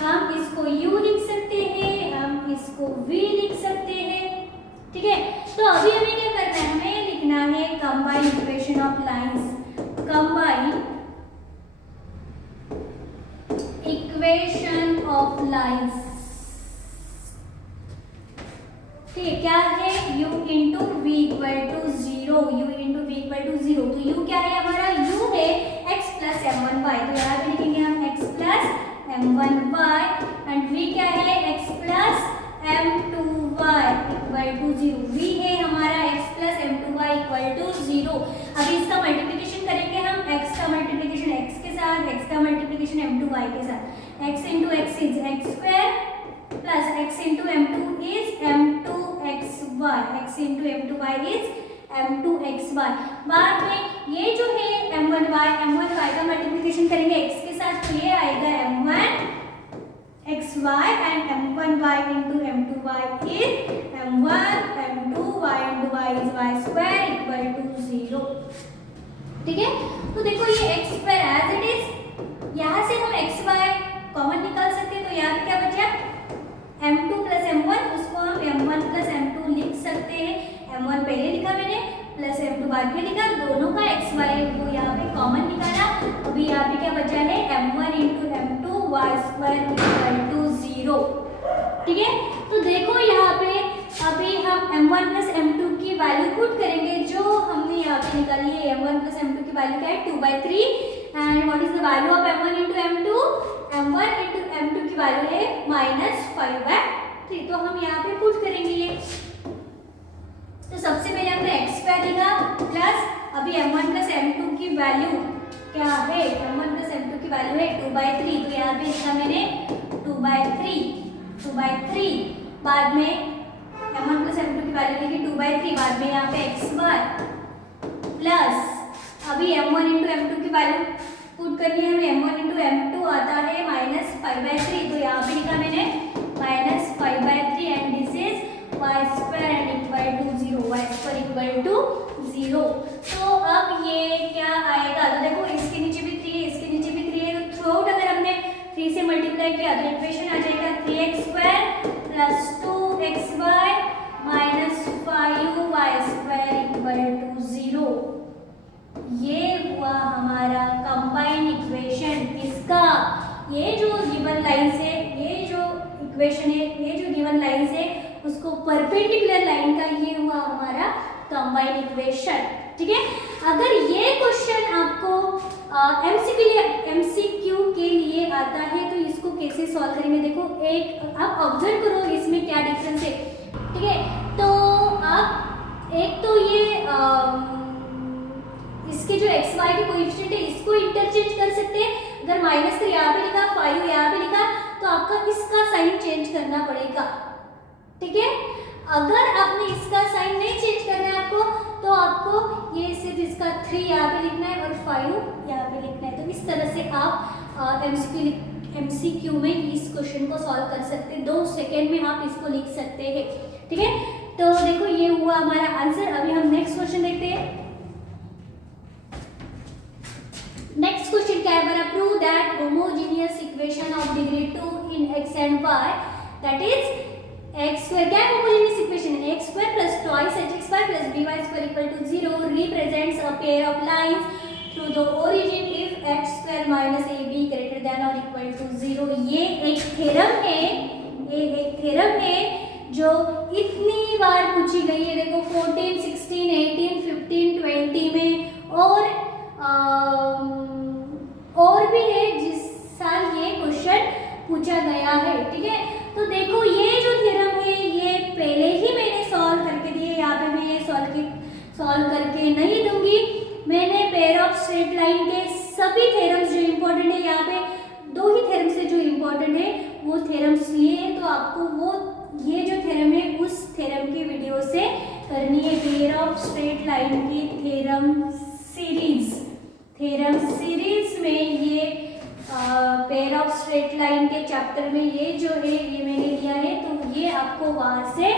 हम इसको u लिख सकते हैं, हम इसको v लिख सकते हैं। ठीक है, तो अभी हमें क्या करना है? हमें लिखना है combined equation of lines, combined equation of lines. ठीक है, क्या है? u into v equal to 0, u into v equal to 0। तो u क्या है हमारा? u है x प्लस m1y, तो यहाँ पे लिखेंगे हम x plus m1y and v क्या है? x plus m2y equal to 0। v है हमारा x plus m2y equal to 0। अभी इसका मल्टीप्लिकेशन करेंगे हम, x का मल्टीप्लिकेशन x के साथ, x का मल्टीप्लिकेशन m2y के साथ। x into x is x square plus x into m2 is m2xy, x into m2y is m2xy। बाद में ये जो है m1y का मल्टीप्लिकेशन करेंगे x के साथ, तो ये आएगा m1xy and m1y into m2y is m1 m2y into y is y square equal to 0। ठीक है, तो देखो ये x square as it is, यहाँ से हम xy कॉमन निकाल सकते हैं, तो यहाँ पे क्या बचा? m2 प्लस m1, उसको हम m1 प्लस m2 लिख सकते हैं। m1 पहले लिखा मैंने, प्लस m2 बाद में लिखा, दोनों का xy वो यहाँ पे कॉमन निकाला। अभी यहाँ पे क्या बचा है? m1 into m2 y square equal to 0। ठीक है, तो देखो यहाँ पे अभी हम m1 प्लस m2 की वैल्यू पुट करेंगे, जो हमने यहाँ पे निकाली है। m1 प्लस m2 की वैल्यू क्या है? 2/3 and what is the value of m1 into m2? m1 into m2 की वैल्यू है -5/3, तो हम यहाँ पे पुट करेंगे ये। तो सबसे पहले हमने x स्क्वायर लिखा प्लस अभी m1 प्लस m2 की वैल्यू क्या है? m1 प्लस m2 की वैल्यू है 2/3, तो यहाँ पे लिखा मैंने 2/3। बाद में m1 प्लस m2 की वैल्यू लिखी 2/3, बाद में यहाँ पे x बार प्लस अभी m1 इंटू m2 की वैल्यू पुट करनी है हमें। m1 इंटू m2 आता है -5/3, तो यहाँ पे लिखा मैंने -5/3 and this is y square and equal to 0, y square equal to 0। तो अब ये क्या आएगा? तो देखो इसके नीचे भी 3 है, इसके नीचे भी 3 है, तो थ्रू आउट अगर हमने 3 से मल्टीप्लाई किया तो इक्वेशन आ जाएगा 3x square plus 2xy minus 5y square equal to 0। ये हुआ हमारा कंबाइंड इक्वेशन। इसका ये जो गिवन लाइन से ये जो इक्वेशन है, ये जो गिवन गिवन लाइन से उसको परपेंडिकुलर लाइन का ये हुआ हमारा कंबाइन इक्वेशन। ठीक है, अगर ये क्वेश्चन आपको एमसीक्यू के लिए आता है तो इसको कैसे सॉल्व करेंगे, देखो एक आप ऑब्जर्व करो इसमें क्या डिफरेंस है। ठीक है, तो आप एक तो ये इसके जो एक्स वाई के कोएफिशिएंट है इसको इंटरचेंज कर सकते हैं। अगर -3 यहाँ पे लिखा, 5 यहाँ पे लिखा, तो आपका इसका साइन चेंज करना पड़ेगा। ठीक है, अगर आपने इसका साइन नहीं चेंज करना है आपको, तो आपको ये सिर्फ इसका 3 यहाँ पे लिखना है और 5 यहाँ पे लिखना है। तो इस तरह से आप एमसीक्यू में इस क्वेश्चन को सॉल्व कर सकते हैं। 2 सेकेंड में आप इसको लिख सकते हैं। ठीक है, तो देखो ये हुआ हमारा आंसर। अभी हम नेक्स्ट क्वेश्चन देखते हैं। नेक्स्ट क्वेश्चन क्या है हमारा, prove that homogeneous equation of degree 2 in x and y that is x square, क्या होमोजेनियस इक्वेशन है, x square plus twice hx square plus by square equal to 0 represents a pair of lines through the origin if x square minus ab greater than और equal to 0। ये एक theorem है जो इतनी बार पूछी गई है। देखो 14, 16, 18, 15, 20 में और भी है जिस साल ये क्वेश्चन पूछा गया है। ठीक है, तो देखो ये जो थ्योरम है ये पहले ही मैंने सॉल्व करके दिए, यहाँ पे मैं ये सॉल्व करके नहीं दूंगी। मैंने पेयर ऑफ स्ट्रेट लाइन के सभी थ्योरम्स जो इम्पोर्टेंट है, यहाँ पे 2 ही थ्योरम्स है जो इम्पोर्टेंट है वो थ्योरम्स लिए हैं, तो आपको वो ये जो थ्योरम है उस थ्योरम की वीडियो से करनी है। पेयर ऑफ स्ट्रेट लाइन की थ्योरम सीरीज में ये पेयर ऑफ स्ट्रेट लाइन के चैप्टर में ये जो है ये मैंने लिया है, तो ये आपको वहां से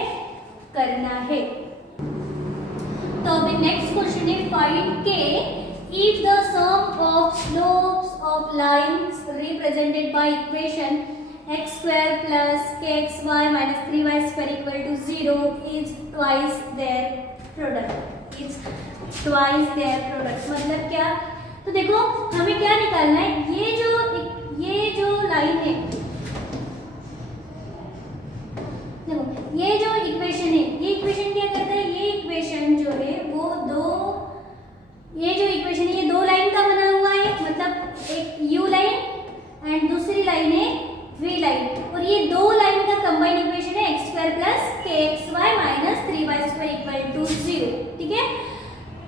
करना है। तो अभी नेक्स्ट क्वेश्चन है, find k if the sum of slopes of lines represented by equation x square plus kxy minus 3y square equal to 0 is twice their product. मतलब क्या, तो देखो हमें क्या निकालना है, ये जो लाइन है, देखो ये जो इक्वेशन है, ये इक्वेशन क्या करता है, ये इक्वेशन जो है वो ये जो इक्वेशन है ये 2 लाइन का बना हुआ है, मतलब एक u लाइन एंड दूसरी लाइन है v लाइन, और ये 2 लाइन का कंबाइन इक्वेशन है x square plus kxy minus 3y square equal to 0। ठीक है,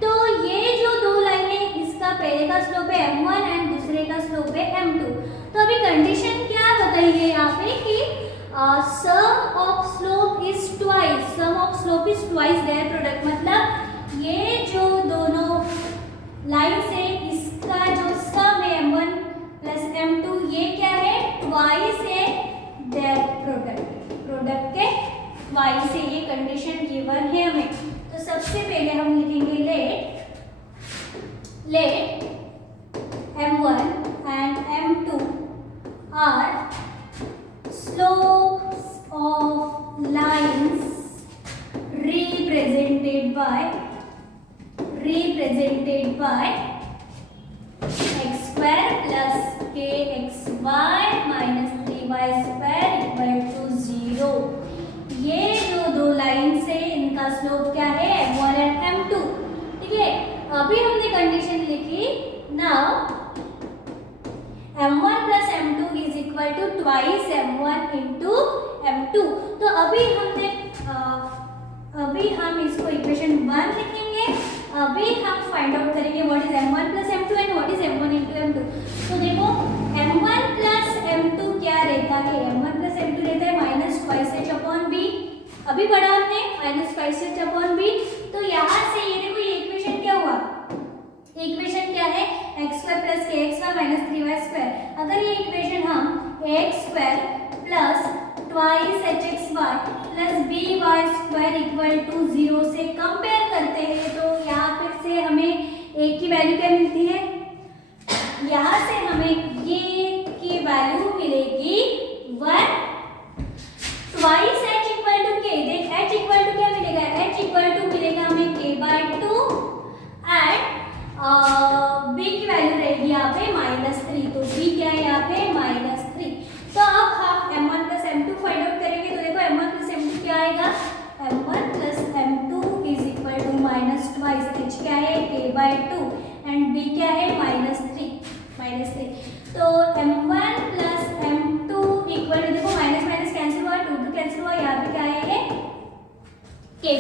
तो ये जो 2 लाइन है इसका पहले का स्लोप है m1 एंड दूसरे का स्लोप है m2। तो अभी कंडीशन क्या बताई है यहाँ पे कि sum of slope is twice their product. मतलब ये जो दोनों लाइन से इसका जो सम है m1 प्लस m2 ये क्या है, ट्वाइस है देयर प्रोडक्ट के ट्वाइस है। ये कंडीशन गिवन है हमें। तो सबसे पहले हम लिखेंगे let m1 and m2 are slopes of lines represented by x square plus kxy minus 3y square equal to 0। ये जो 2 लाइन से इनका स्लोप क्या है, m1 and m2। ठीक है, अभी हमने कंडीशन लिखी, now m1 plus m2 is equal to twice m1 into m2। तो अभी हम इसको इक्वेशन 1 लिखेंगे। अभी हम फाइंड आउट करेंगे what is m1 plus m2 and what is m1 into m2। तो देखो m1 plus m2 क्या रहता है, m1 plus m2 रहता है minus twice h upon b। अभी पढ़ा हमने minus twice h upon b। तो यहाँ से ये देखो ये इक्वेशन क्या हुआ, इक्वेशन क्या है x square plus kxy minus 3y square. अगर ये इक्वेशन हम x square plus twice hxy plus by square equal to 0 से कंपेयर करते हैं तो यहाँ पे से हमें एक की वैल्यू क्या मिलती है, यहाँ से हमें ये की वैल्यू मिलेगी 1 twice h equal to k। देख h इक्वल टू क्या मिलेगा, h इक्वल टू मिलेगा हमें k/2 एंड b की वैल्यू रहेगी यहाँ पे -3। तो b क्या है यहाँ पे -3। तो अब हम m1 plus m2 find out करेंगे। तो देखो m1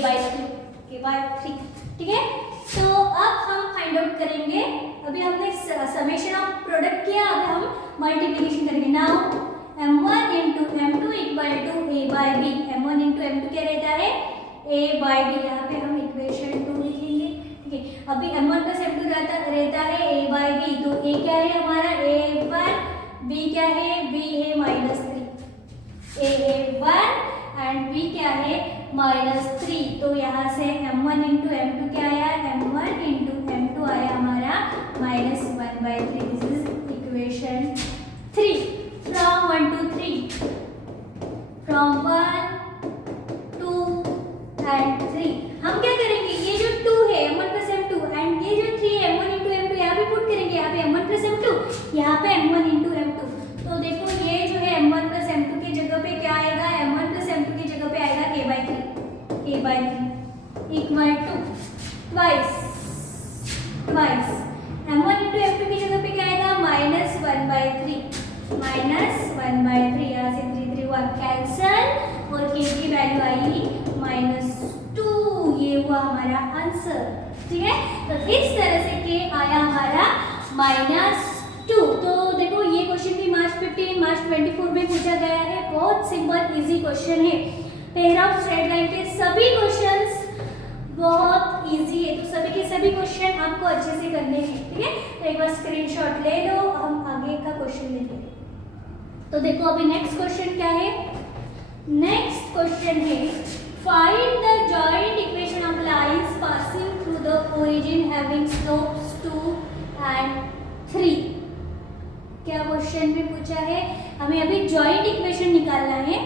k/3, ठीक है। तो अब हम फाइंड आउट करेंगे, अभी हमने समेशन ऑफ प्रोडक्ट किया, अब हम मल्टीप्लिकेशन करेंगे। Now m1 into m2 equal to a/b, m1 into m2 क्या रहता है a/b, यहाँ पे हम इक्वेशन 2 लिखेंगे, ठीक है। अभी m1 प्लस m2 रहता है a/b, तो a क्या है हमारा a1, b क्या है b है -3, a है 1 एंड b क्या है -3, तो यहाँ से m1 into m2 क्या आया, m1 into m2 आया हमारा -1/3, this is equation 3 from 1 to 3, from 1 2 and 3। हम क्या करेंगे, ये जो 2 है m1 plus m2 एंड ये जो 3 है m1 into m2 यहाँ पे पुट करेंगे, यहाँ पे m1 plus m2, यहाँ पे m1 into m2। तो देखो ये जो है m1 plus m2 की जगह पे क्या आएगा, m1 plus m2 की जगह पे आएगा k/3 equal to twice m1 into m2 की जगह पे क्या आएगा -1/3, यहाँ से 3 3 1 कैंसल और k की वैल्यू आई -2, ये हुआ हमारा आंसर, ठीक है। तो इस तरह से k आया हमारा -2। तो देखो ये क्वेश्चन भी मार्च 15 मार्च 24 में पूछा गया है, बहुत सिंपल इजी क्वेश्चन है। पेयर ऑफ स्ट्रेट लाइन के सभी क्वेश्चंस बहुत इजी है, तो सभी के सभी क्वेश्चन आपको अच्छे से करने हैं, ठीक है। तो एक बार स्क्रीनशॉट ले लो, हम आगे का क्वेश्चन लेंगे। तो देखो अभी नेक्स्ट क्वेश्चन क्या है, नेक्स्ट क्वेश्चन है find the joint equation of lines passing through the origin having slopes 2 and 3। क्या क्वेश्चन में पूछा है, हमें अभी जॉइंट इक्वेशन निकालना है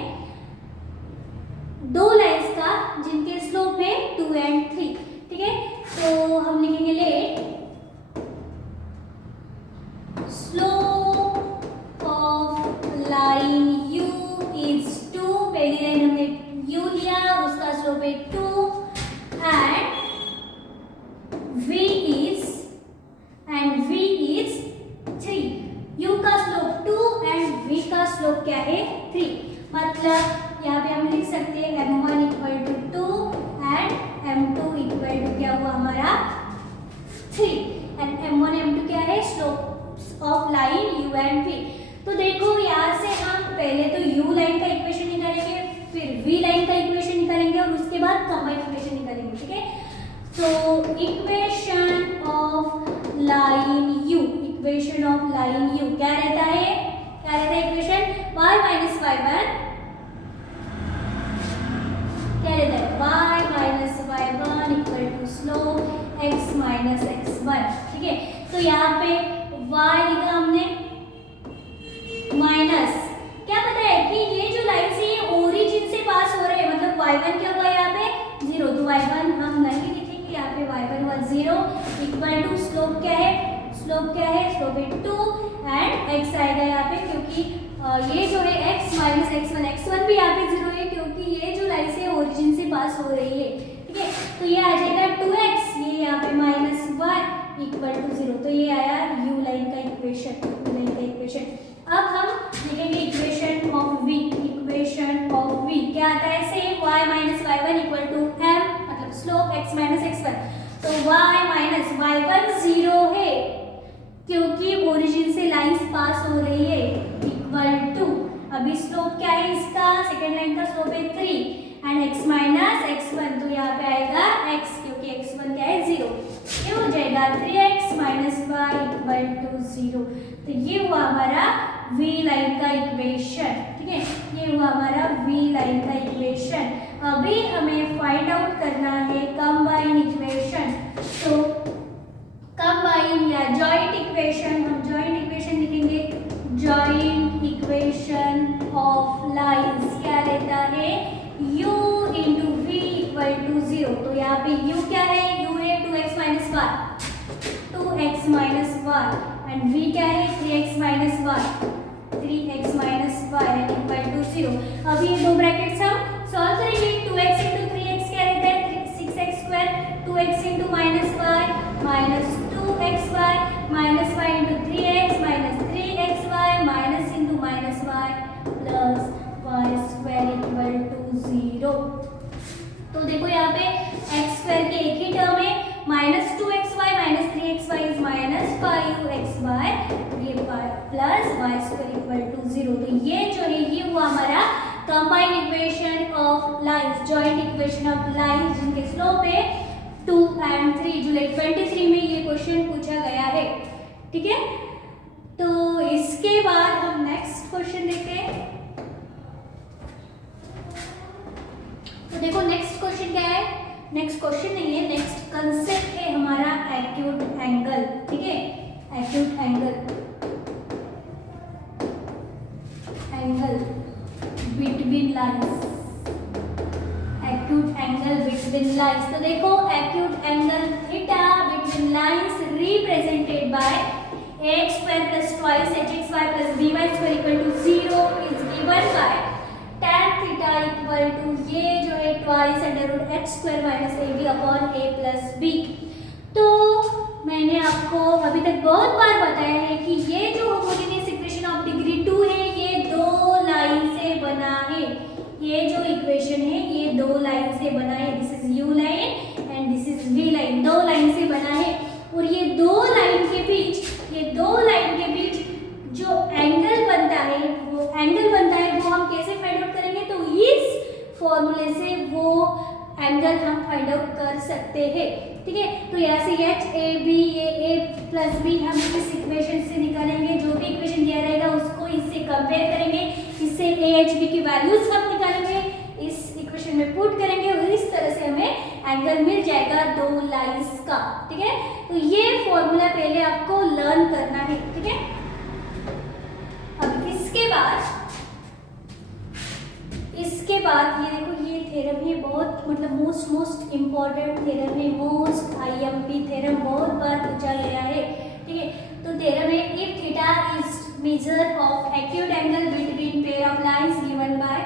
दो लाइंस का जिनके स्लोप है 2 and 3, ठीक है। तो हम लिखेंगे let slope of line u is 2, पहली लाइन हमने u लिया, उसका स्लोप है 2 एंड v इज 3। u का स्लोप 2 एंड v का स्लोप क्या है 3, मतलब यहाँ पे हम लिख सकते हैं m1 equal to 2 and m2 equal to क्या हुआ हमारा 3 एंड m1 m2 क्या है slopes of line u and v। तो देखो यहाँ से हम पहले तो u लाइन का इक्वेशन निकालेंगे, फिर v लाइन का इक्वेशन निकालेंगे और उसके बाद कंबाइंड इक्वेशन निकालेंगे, ठीक है। तो equation of line u, equation of line u क्या रहता है, इक्वेशन y माइनस y1 क्या रहता है y minus y1 equal to slope x minus x1, ठीक है। तो यहाँ पे y लिखा हमने माइनस, क्या पता है कि ये जो लाइन से ये ओरिजिन से पास हो रहे हैं, मतलब y1 क्या हुआ यहाँ पे 0, तो y1 हम नहीं लिखेंगे, यहाँ पे y1 हुआ 0 इक्वल टू स्लोप क्या है, स्लोप है 2 एंड x आएगा यहाँ पे, क्योंकि ये जो है x माइनस x1 भी यहाँ पे 0 है क्योंकि ये जो लाइन से ओरिजिन से पास हो रही है, ठीक है। तो ये आ जाएगा 2x, ये यहाँ पे -1 इक्वल टू 0, तो ये आया u लाइन का इक्वेशन। अब हम लिखेंगे इक्वेशन ऑफ v, क्या आता है same y minus y1 equal to m, मतलब स्लोप x माइनस x1। तो y माइनस y1 0 है क्योंकि ओरिजिन से लाइंस पास हो रही है, इक्वल टू अभी स्लोप क्या है इसका, सेकेंड लाइन का स्लोप है 3 एंड x माइनस x1, तो यहाँ पे आएगा x क्योंकि x1 क्या है 0, ये हो जाएगा 3x minus y equal to 0। तो ये हुआ हमारा v लाइन का इक्वेशन, ठीक है, ये हुआ हमारा v लाइन का इक्वेशन। अभी हमें फाइंड आउट करना है कंबाइन इक्वेशन, तो कंबाइन या जॉइंट इक्वेशन, हम जॉइंट इक्वेशन लिखेंगे, जॉइंट इक्वेशन ऑफ लाइंस क्या रहता है u into v equal to 0। तो यहाँ पे u क्या है, u है 2x माइनस 1 एंड v क्या है 3x माइनस 1 इक्वल टू 0। अब ये दो ब्रैकेट्स हम सॉल्व करेंगे, 2x इंटू 3x क्या रहता है 6x square, 2x into minus y minus 2xy minus y into 3x minus 3xy minus into minus y plus y square equal to 0। तो देखो यहाँ पे एक्स स्क्वायर के एक ही टर्म है, -2xy minus 3xy is -5xy, ये plus y square equal to 0। तो ये जो है ये हुआ हमारा combined equation of lines, joint equation of lines जिनके स्लोप है 2 and 3। जुलाई 23 में ये क्वेश्चन पूछा गया है, ठीक है। तो इसके बाद हम नेक्स्ट क्वेश्चन देखते हैं। तो देखो नेक्स्ट क्वेश्चन क्या है, नेक्स्ट क्वेश्चन नहीं है, नेक्स्ट कंसेप्ट है हमारा एक्यूट एंगल, ठीक है। Acute angle, angle between lines, acute angle between lines. तो देखो acute angle theta between lines represented bye ax square plus twice hxy plus by square equal to 0 is given by tan theta equal to ये जो है twice under root h square minus ab upon a plus b। तो मैंने आपको अभी तक बहुत बार बताया है कि ये जो होमोजेनियस इक्वेशन ऑफ डिग्री 2 है ये दो लाइन से बना है। ये जो इक्वेशन है ये दो लाइन से बना है, this is u line and this is v line, दो लाइन से बना है। और ये दो लाइन के बीच, ये दो लाइन के बीच जो एंगल बनता है वो हम कैसे फाइंड आउट करेंगे, तो इस फॉर्मूले से वो एंगल हम फाइंड आउट कर सकते हैं, ठीक है। तो यहाँ से h a b a plus b हम इस इक्वेशन से निकालेंगे, जो भी इक्वेशन दिया रहेगा उसको इससे कंपेयर करेंगे, इससे ए एच बी की वैल्यूज हम निकालेंगे, इस इक्वेशन में पुट करेंगे और इस तरह से हमें एंगल मिल जाएगा दो लाइंस का, ठीक है। तो ये फॉर्मूला पहले आपको लर्न करना है, ठीक है। अब इसके बाद ये देखो ये थ्योरम है, बहुत मतलब मोस्ट इम्पोर्टेंट थ्योरम है, मोस्ट आईएमपी थ्योरम, बहुत बार पूछा गया है, ठीक है। तो थ्योरम है if theta is measure of acute angle between pair of lines given by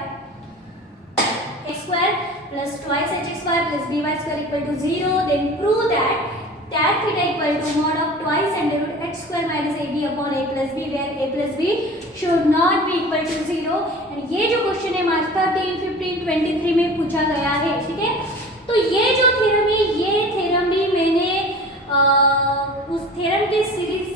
x square plus twice hx square plus by square equal to 0, then prove that tan theta equal to mod of twice under root h square minus ab upon a plus b, where a plus b should not be equal to 0। and ये जो question है मार्च 13, 15, 23 में पूछा गया है, ठीक है। तो ये जो थ्योरम है ये थ्योरम भी मैंने उस थ्योरम के सीरीज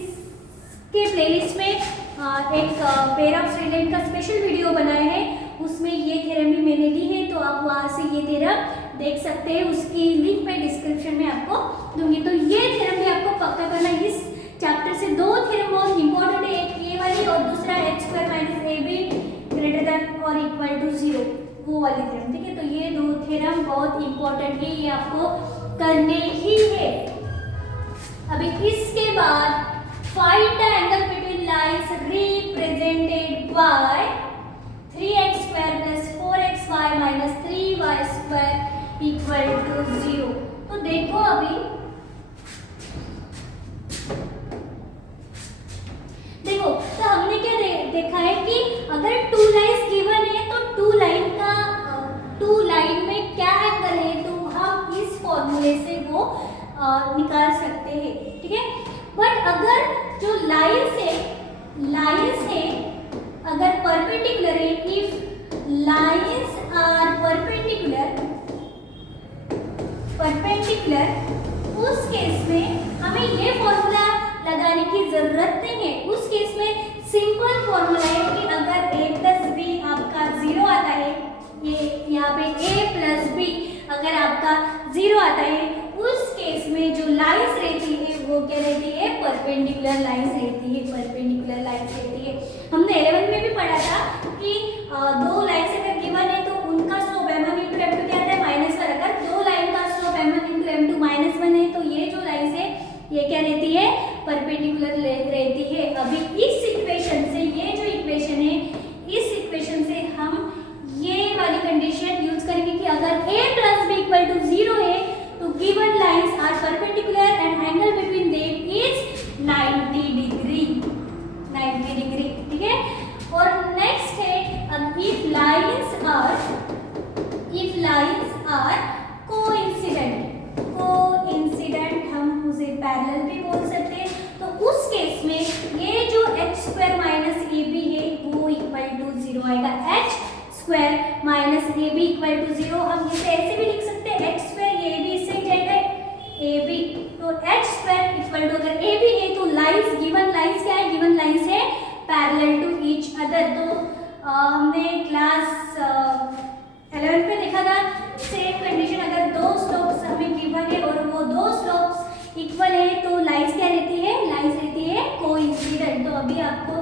के प्लेलिस्ट में एक पेयर ऑफ स्ट्रेट लाइन का स्पेशल वीडियो बनाया है, उसमें ये थ्योरम भी मैंने ली है, तो आप वहाँ से ये थ्योरम देख सकते हैं, उसकी लिंक मैं डिस्क्रिप्शन में आपको दूंगी। तो ये थ्योरम भी आपको पक्का करना है, इस चैप्टर से दो थ्योरम बहुत इंपॉर्टेंट है, एक ये वाली और दूसरा h square minus A be greater than और इक्वल टू 0 वो वाली थ्योरम, ठीक है। तो ये दो थ्योरम बहुत इंपॉर्टेंट है, ये आपको करने ही है। अभी इसके बाद find the angle between lines represented by 3x square plus 4xy minus 3y square equal to 0। तो देखो अभी देखो, तो हमने क्या देखा है कि अगर टू लाइंस गिवन है तो टू लाइन में क्या एंगल है तो हम इस फॉर्मूले से वो निकाल सकते हैं, ठीक है। बट अगर जो लाइंस है अगर परपेंडिकुलर है, इफ लाइंस आर परपेंडिकुलर, उस केस में हमें ये फॉर्मूला लगाने की जरूरत नहीं है। उस केस में सिंपल फॉर्मूला है कि अगर a प्लस बी आपका 0 आता है, ये यहाँ पे a प्लस बी अगर आपका 0 आता है, उस केस में जो लाइंस रहती है वो क्या रहती है, परपेंडिकुलर लाइंस रहती है, परपेंडिकुलर लाइंस रहती है। हमने 11 में भी पढ़ा था कि दो लाइंस अगर गिवन है तो उनका स्लोप m1 into m2 क्या आता है, -1। अगर दो लाइन का स्लोप m1 into m2 -1 है तो ये जो लाइन है ये क्या रहती है, परपेंडिकुलर रहती है। अभी इस इक्वेशन से, ये जो इक्वेशन है, इस इक्वेशन से हम ये वाली कंडीशन यूज करेंगे कि अगर a plus B equal to 0 है तो given lines are perpendicular and angle between them is 90 degree, ठीक है। और नेक्स्ट है अब इफ लाइंस आर कोइंसिडेंट, हम उसे पैरेलल भी बोल सकते हैं। तो उस केस में ये जो h स्क्वायर माइनस ए बी है वो इक्वल टू 0 आएगा, h square minus A b equal to 0। हम इसे ऐसे भी लिख सकते हैं एच स्क्वायर, ये भी इससे ही जाएगा ए बी, तो एच स्क्वायर इक्वल टू, अगर ए बी है तो लाइंस, गिवन लाइंस क्या है, गिवन लाइंस है पैरेलल टू ईच अदर। तो हमने क्लास 11 में देखा था सेम कंडीशन, अगर दो स्लोप्स हमें गिवन है और वो दो स्लोप्स इक्वल है तो लाइंस क्या रहती है, लाइंस रहती है कोइंसिडेंट। तो अभी आपको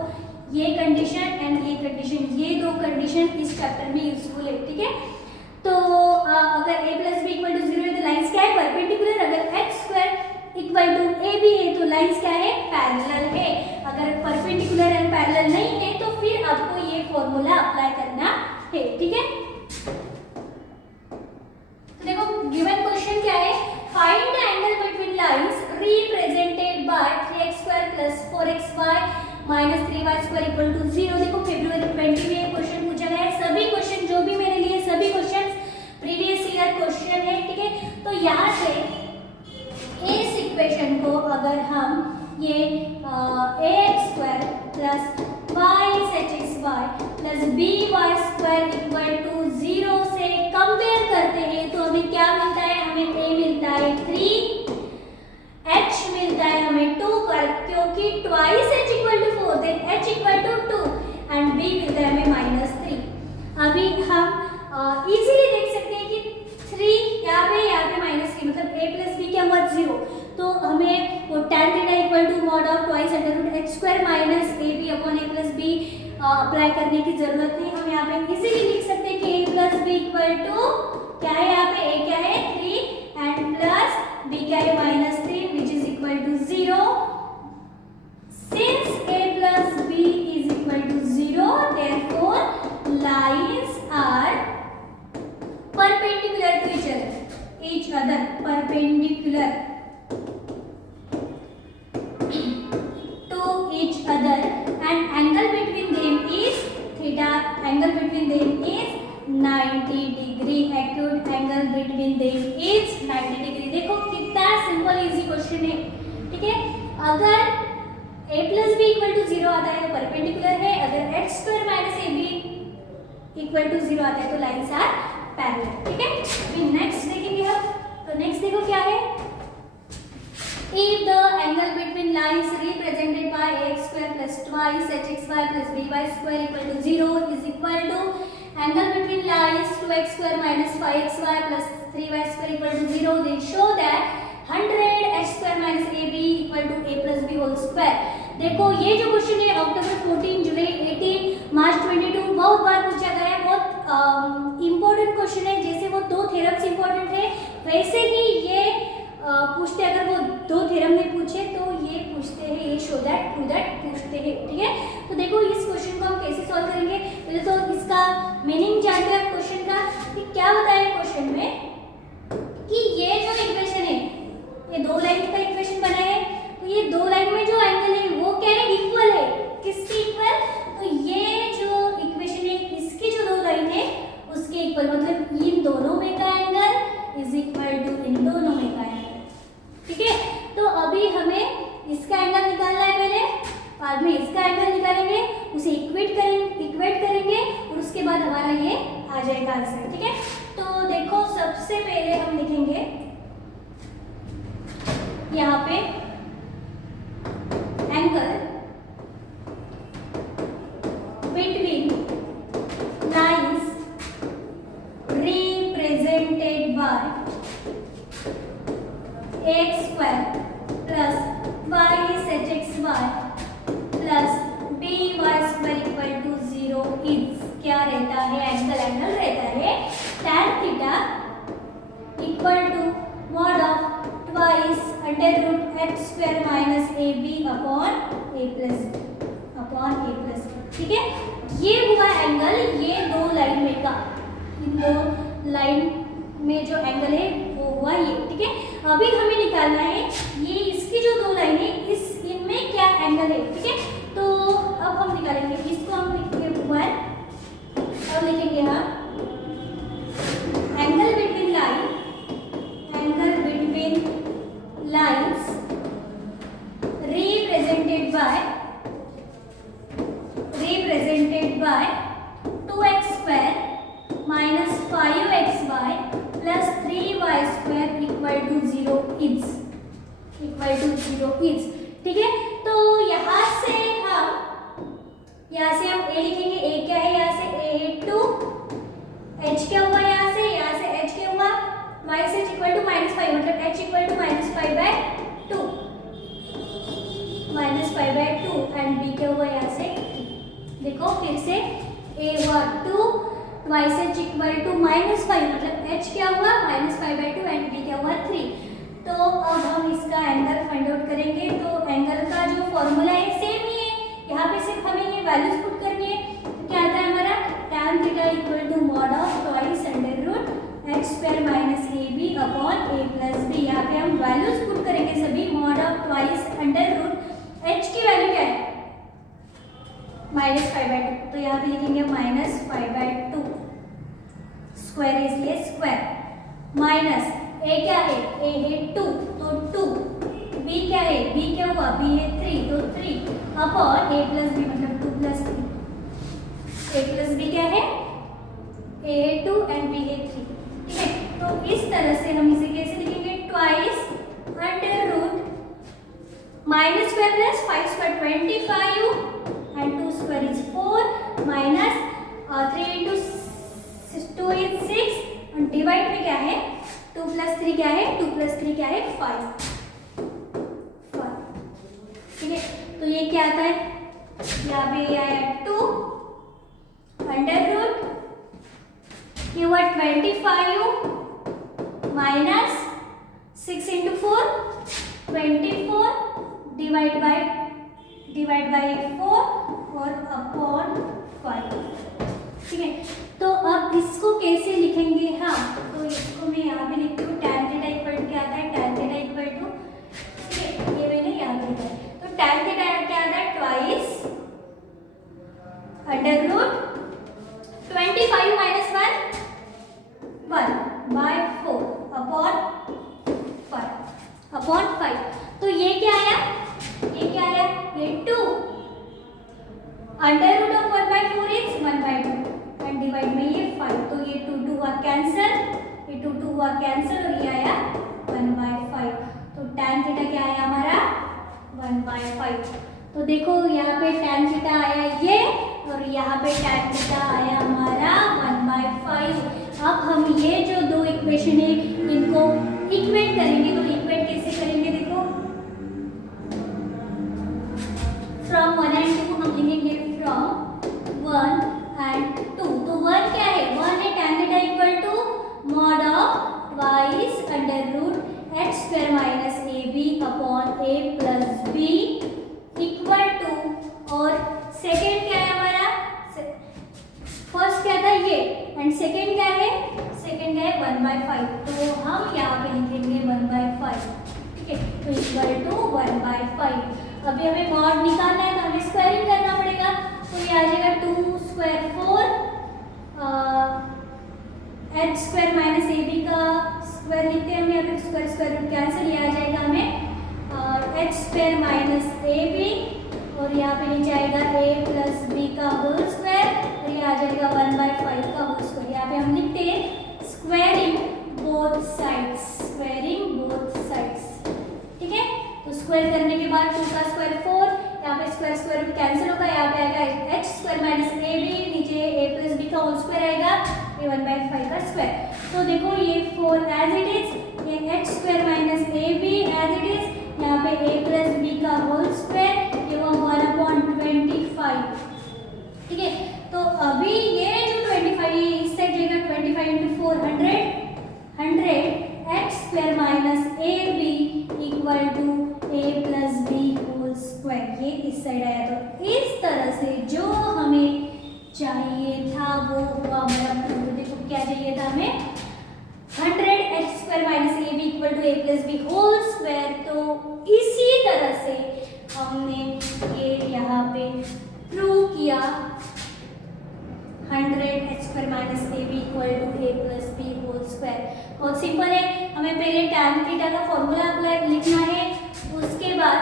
ये कंडीशन एंड ये कंडीशन, ये दो कंडीशन इस चैप्टर में यूजफुल है, ठीक है। तो अगर a plus B equal to 0 है तो लाइंस क्या है, परपेंडिकुलर। अगर x square equal to a b है तो लाइंस क्या है, पैरेलल है। अगर परपेंडिकुलर एंड पैरेलल नहीं है तो फिर आपको ये फॉर्मूला अप्लाई करना है, ठीक है। तो देखो गिवन क्वेश्चन क्या है, find the angle between lines represented by 3x square plus 4xy minus 3y square equal to 0। देखो February 20 में ये क्वेश्चन पूछा गया है। सभी क्वेश्चन जो भी मैंने लिए सभी क्वेश्चन प्रीवियस ईयर क्वेश्चन है, ठीक है। तो यहाँ से इस इक्वेशन को अगर हम ये ax square plus y hxy plus by square equal to 0 से कंपेयर करते हैं तो हमें क्या मिलता है, हमें a मिलता है 3, h मिलता है हमें 2 पर, क्योंकि twice h equal to 4 then h equal to 2 and b मिलता है हमें -3। अभी हम इजीली देख सकते हैं कि 3 यहाँ पे -3, मतलब a प्लस b क्या हुआ 0। तो हमें वो tan theta equal to mod of twice under root h square minus A b upon a plus b apply करने की जरूरत नहीं। हम यहाँ पे इजीली लिख सकते हैं कि a plus b equal to क्या है, यहाँ पे a क्या है 3 एंड प्लस b क्या है -3 which is equal to 0। Since a plus b is equal to 0 therefore lines are perpendicular to each other, perpendicular to each other and angle between them is theta, angle between them is 90 degree, acute angle between them is 90 degree। देखो कितना simple easy question है, ठीक है। अगर a plus B equal to 0 आता है तो perpendicular है, अगर h square minus A b equal to 0 आता है तो लाइंस आर पैरेलल, ठीक है। अभी नेक्स्ट देखेंगे हम, तो नेक्स्ट देखो क्या है, if the angle between lines represented by ax square plus twice hxy plus by square equal to 0 is equal to angle between lines 2x square minus 5xy plus 3y square equal to 0, then show that 100 h square minus ab equal to a plus b whole square। देखो ये जो question है अक्टूबर 14, जुलाई 18, मार्च 22 बहुत बार पूछा गया है, बहुत important question है। जैसे वो दो थ्योरम्स इंपॉर्टेंट है वैसे ही ये पूछते, अगर वो दो थ्योरम नहीं पूछे तो ये पूछते हैं, ये शो दैट प्रूव दैट पूछते हैं, ठीक है। तो देखो इस क्वेश्चन को हम कैसे सॉल्व करेंगे, पहले तो इसका मीनिंग जानते हैं क्वेश्चन का कि क्या बताया क्वेश्चन में कि ये जो इक्वेशन है ये दो लाइन का इक्वेशन बना है, तो ये दो लाइन में जो एंगल है वो क्या है, इक्वल है। किसके इक्वल, तो ये जो इक्वेशन है इसकी जो दो लाइन है उसके इक्वल, मतलब इन दोनों में का एंगल इज इक्वल टू इन दोनों में का एंगल, ठीक है। तो अभी हमें इसका एंगल निकालना है पहले, बाद में इसका एंगल निकालेंगे, उसे इक्वेट करेंगे और उसके बाद हमारा ये आ जाएगा आंसर, ठीक है। तो देखो सबसे पहले हम लिखेंगे यहाँ पे angle between lines represented by x square plus y सेच x y plus b y square equal to 0 is क्या रहता है, एंगल रहता है tan theta equal to mod of twice under root h square minus A b upon a plus, ठीक है। ये हुआ एंगल ये दो लाइन में का, इन दो लाइन में जो एंगल है वो हुआ ये, ठीक है। अभी हमें निकालना है ये इसकी जो दो लाइन है इस इनमें क्या एंगल है, ठीक है। तो अब हम निकालेंगे इसको, हम लिखेंगे 1, अब लिखेंगे हम angle between lines represented by 2x square inch, equal to 0 inch. ठीक है, तो यहाँ से हम ए लिखेंगे। ए क्या है, यहाँ से A2, H क्या हुआ, यहाँ से H क्या हुआ, माइनस H इक्वल टू -5, मतलब H equal to -5/2, -5/2 and B क्या हुआ, यहाँ से देखो फिर से A हुआ 2, माइनस H इक्वल टू -5, मतलब H क्या हुआ -5/2 एंड B क्या हुआ 3। तो अब हम इसका एंगल फाइंड आउट करेंगे। तो एंगल का जो फॉर्मूला है सेम ही है, यहाँ पे सिर्फ हमें ये वैल्यूज पुट करनी है। तो क्या आता है हमारा, tan theta equal to mod of twice under root h² minus AB upon A plus B। यहाँ पे हम वैल्यूज पुट करेंगे सभी। Mod of twice under root h की वैल्यू क्या है, -5/2, तो यहाँ पे लिखेंगे -5/2, स्क्वायर इसलिए स्क्वायर, माइनस A क्या है, A है 2, तो 2, B क्या है, B क्या हुआ, B है 3, तो 3 अपॉन A प्लस B, मतलब 2 प्लस 3, A प्लस B क्या है, A है 2 एंड B है 3। ठीक है, तो इस तरह से हम इसे कैसे लिखेंगे, twice under root -2 plus 5² 25 and 2 square is 4 minus 3 into 2 is 6 और डिवाइड में क्या है, 2 प्लस 3 क्या है, 2 प्लस 3 क्या है 5। ठीक है, तो ये क्या आता है, यहाँ पे ये आया 2 अंडर रूट ये हुआ 25 माइनस 6 इंटू 4 24 डिवाइड बाय 4 और अपॉन 5। ठीक है, तो अब इसको कैसे लिखेंगे, हाँ तो इसको मैं यहाँ पे लिखती हूँ। tan थीटा इक्वल टू क्या आता है, tan थीटा इक्वल टू, ठीक है ये मैंने यहाँ पे लिखा है। तो tan थीटा क्या आता है, twice under root 25 minus 1/4 upon 5। तो ये क्या आया, ये 2 under root of 1/4 is 1/2 and divide में ये 5, तो ये 2 हुआ कैंसिल, ये 2 हुआ कैंसिल और ये आया 1/5। तो tan थीटा क्या आया हमारा 1/5। तो देखो यहाँ पे tan थीटा आया ये और यहाँ पे tan थीटा आया हमारा 1/5। अब हम ये जो दो इक्वेशन है इनको इक्वेट करेंगे। तो इक्वेट कैसे करेंगे, देखो फ्रॉम 1 एंड 2 हम लिखेंगे फ्रॉम 1 एंड 2। तो 1 क्या है, 1 है tan theta equal to mod of twice under root h² minus AB upon A plus B equal to, और सेकेंड क्या है हमारा, फर्स्ट क्या था ये एंड सेकेंड क्या है, 1/5। तो हम यहाँ पे लिखेंगे 1/5। ठीक है, तो इक्वल टू 1/5। अभी हमें मॉड निकालना है तो हमें स्क्वायरिंग करना पड़ेगा। तो ये आ जाएगा 2 स्क्वायर 4 h² माइनस AB का स्क्वायर लिखते हैं हम यहाँ पे, स्क्वायर रूट कैंसिल, ये आ जाएगा हमें h² माइनस AB और यहाँ पे नीचे आएगा A प्लस B का होल स्क्वायर और ये आ जाएगा 1/5 का होल स्क्वायर। यहाँ पे हम लिखते हैं स्क्वायरिंग बोथ साइड्स। ठीक है, तो स्क्वायर करने के बाद 2 का स्क्वायर 4, यहाँ पे स्क्वायर रूट कैंसिल होगा, यहाँ पे आएगा h² माइनस AB, नीचे A प्लस B का होल स्क्वायर आएगा, ये 1/5 का स्क्वायर। तो देखो ये 4 एज इट इज, ये h² minus AB as it is, यहाँ पे A प्लस B का होल स्क्वायर, ये हुआ 1/25। ठीक है, तो अभी ये जो 25 इस साइड जाएगा, 25 into 4 100 h² minus AB equal to A plus B whole square, ये इस साइड आया। तो इस तरह से जो हमें चाहिए था वो हुआ हमारा। देखो क्या चाहिए था हमें, 100 h² minus AB equal to A plus B whole square. तो इसी तरह से हमने ये यहाँ पे प्रूव किया, 100 h² minus AB equal to A plus B whole square. बहुत सिंपल है, हमें पहले tan थीटा का फॉर्मूला अप्लाई लिखना है, उसके बाद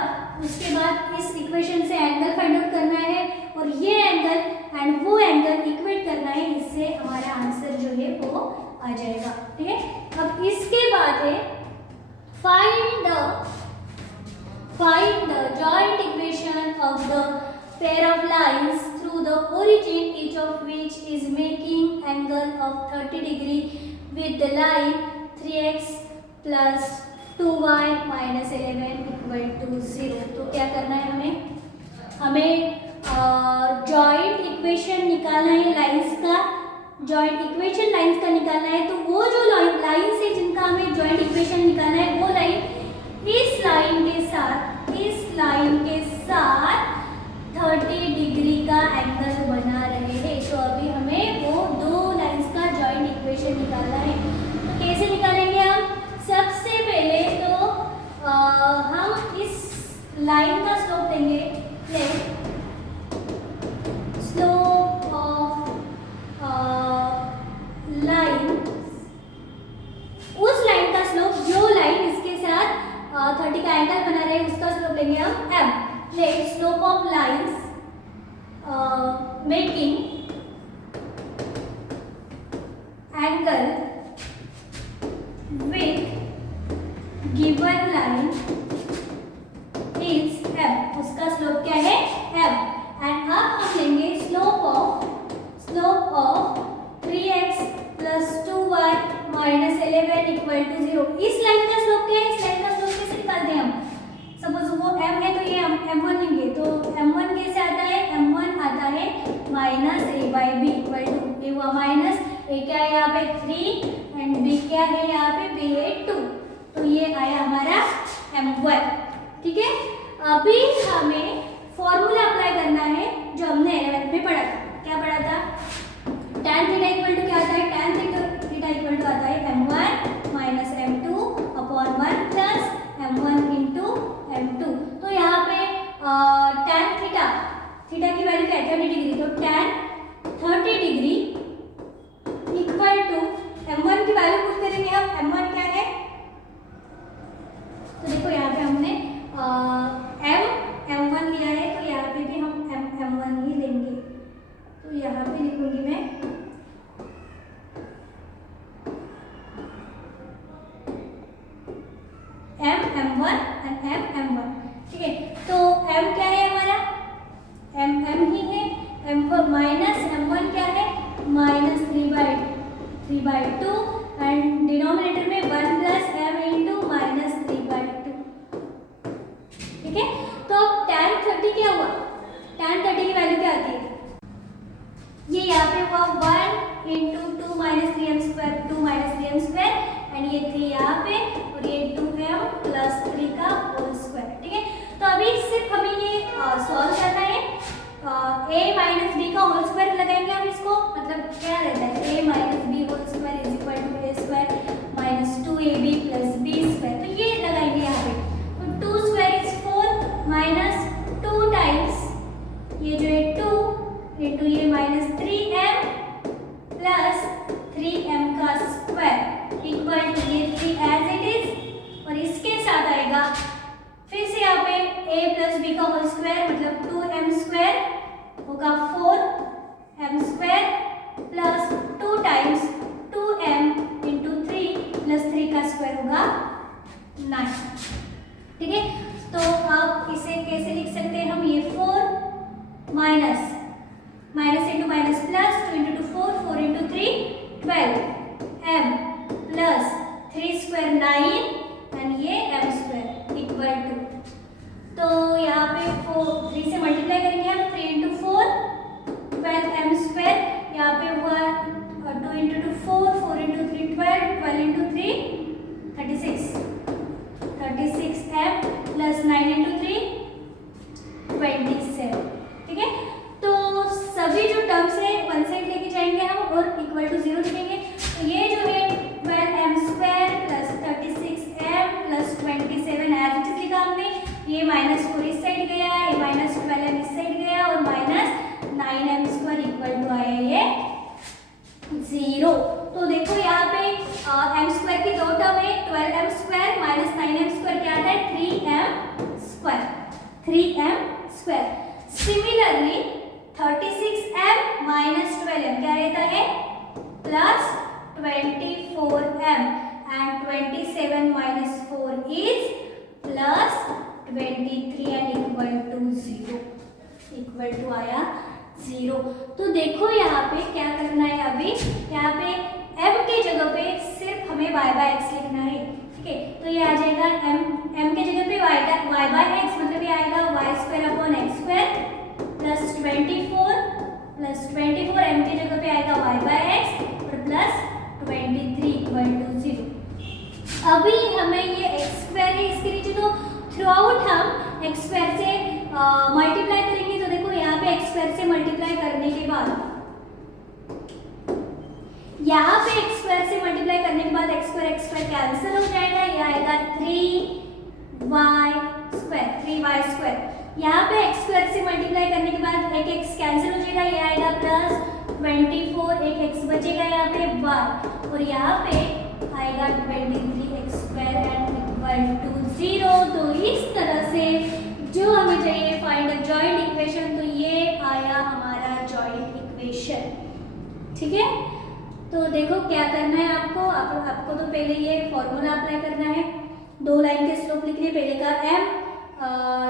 इस इक्वेशन से एंगल फाइंड आउट करना है और ये एंगल एंड वो एंगल इक्वेट करना है, इससे हमारा आंसर जो है वो आ जाएगा। ठीक है, अब इसके बाद है find the joint equation of the pair of lines through the origin, each of which is making angle of 30 degree with the line 3x plus 2y minus 11 equal to 0. तो क्या करना है हमें जॉइंट इक्वेशन निकालना है lines का, joint equation lines का निकालना है। तो वो जो लाइंस है जिनका हमें जॉइंट इक्वेशन निकालना है वो लाइन इस लाइन के साथ 30 डिग्री का एंगल बना रहे हैं। तो अभी हमें वो दो लाइंस का जॉइंट इक्वेशन निकालना है। तो कैसे निकालेंगे हम? सबसे पहले तो हम इस लाइन का स्लोप देंगे, स्लोप ऑफ लाइन, उस लाइन का स्लोप जो लाइन इसके साथ 30 का एंगल बना रहे हैं उसका स्लोप लेंगे हम m। Let slope of lines making angle with given line is m, उसका स्लोप क्या है m। एंड अब हम लेंगे slope of 3x plus 2y minus 11 equal to 0। इस लाइन का स्लोप क्या है? इस लाइन का स्लोप कैसे निकालते हैं हम? सपोज वो m है तो ये हम m1 लेंगे, तो m1 कैसे आता है? m1 आता है minus a by b equal to, ये हुआ माइनस a क्या है यहाँ पे 3 एंड b क्या है यहाँ पे b है 2, तो ये आया हमारा m1। ठीक है, अभी हमें फॉर्मूला अप्लाई करना है जो हमने 11th में पढ़ा था। क्या पढ़ा था? tan थीटा इक्वल टू क्या आता है? tan थीटा इक्वल टू आता है m1 minus m2 upon 1 plus m1 into m2। तो यहाँ पे tan थीटा की वैल्यू क्या है? 30 डिग्री, तो tan 30 degree equal to m1 की वैल्यू पुट करेंगे हम। m1 क्या है? तो देखो यहाँ पे हमने m1 लिया है, तो यहाँ पे भी हम m1 ही लेंगे। तो यहाँ पे लिखूंगी मैं m1 एंड m1। ठीक है, तो m क्या है हमारा? m ही है, m1 माइनस m1 क्या है? माइनस 3/2 एंड डिनोमिनेटर में 1 प्लस m इंटू माइनस 3/2। ठीक है, तो अब tan 30 क्या हुआ? tan 30 की वैल्यू क्या आती है? ये यहाँ पे हुआ 1 into 2 minus 3m square, 2 minus 3m square and ये 3 यहाँ पे और ये 2m प्लस 3 का होल स्क्वायर। ठीक है, तो अभी सिर्फ हमें ये सॉल्व करना है। a माइनस b का होल स्क्वायर लगाएंगे हम इसको, मतलब क्या रहता है? a minus b whole square is equal to a square minus 2ab plus b square. तो ये लगाएंगे यहाँ पे, तो 2 स्क्वायर इज 4 माइनस 2 टाइम्स ये जो है 2 इंटू ये माइनस 3m प्लस 3m का स्क्वायर इक्वल टू ये 3 एज इट इज, और इसके साथ आएगा फिर से यहाँ पे a प्लस b का होल स्क्वायर मतलब 2m स्क्वायर होगा 4m square plus 2 times 2m into 3 plus 3 का स्क्वायर होगा 9। ठीक है, तो अब इसे कैसे लिख सकते हैं हम? ये 4 minus into minus plus 2 into 2 4 into 3 12 m plus 3 square 9 and ये m स्क्वायर इक्वल टू, तो यहाँ पे 3 से मल्टीप्लाई करेंगे हम, 3 इंटू 4 12m स्क्वायर, यहाँ पे हुआ 2 into 2 4 into 3 12 into 3 36m plus 9 into 3 27। ठीक है, तो सभी जो टर्म्स है वन साइड लेके जाएंगे हम और इक्वल टू 0 लिखेंगे। तो ये जो है 12m square plus 36m plus 27 as it is लिखा हमने, ये माइनस 4 इस साइड गया, ये माइनस 12m इस साइड गया और minus 9m square equal to आया ये 0। तो देखो यहाँ पे m स्क्वायर की दो टर्म है, 12m square minus 9m square क्या आता है? 3m square. Similarly 36m minus 12m क्या रहता है? Plus 24m and 27 27 minus 4 is plus 23 and equal to 0, equal to आया 0। तो देखो यहाँ पे क्या करना है, अभी यहाँ पे m के जगह पे सिर्फ हमें y बाय x लिखना है, ठीक है। तो ये आ जाएगा m के जगह पे y बाय x, मतलब ये आएगा y square upon x square plus 24 m के जगह पे आएगा y बाय x और प्लस 23 इक्वल टू 0। अभी हमें ये x स्क्वायर है इसके नीचे, तो थ्रू आउट हम x स्क्वायर से मल्टीप्लाई करेंगे। तो देखो यहाँ पे x स्क्वायर से मल्टीप्लाई करने के बाद, यहाँ पे x स्क्वायर से मल्टीप्लाई करने के बाद x स्क्वायर कैंसिल हो जाएगा, ये आएगा 3y स्क्वायर। यहाँ पे x स्क्वायर से मल्टीप्लाई करने के बाद एक x कैंसिल हो जाएगा, ये आएगा प्लस 24, एक x बचेगा यहाँ पे y, और यहाँ पे आएगा 23x square and equal to 0। तो इस तरह से जो हमें चाहिए फाइंड अ जॉइंट इक्वेशन, तो ये आया हमारा जॉइंट इक्वेशन, ठीक है। तो देखो क्या करना है आपको तो पहले ये फॉर्मूला अप्लाई करना है, दो लाइन के स्लोप लिखने, पहले का m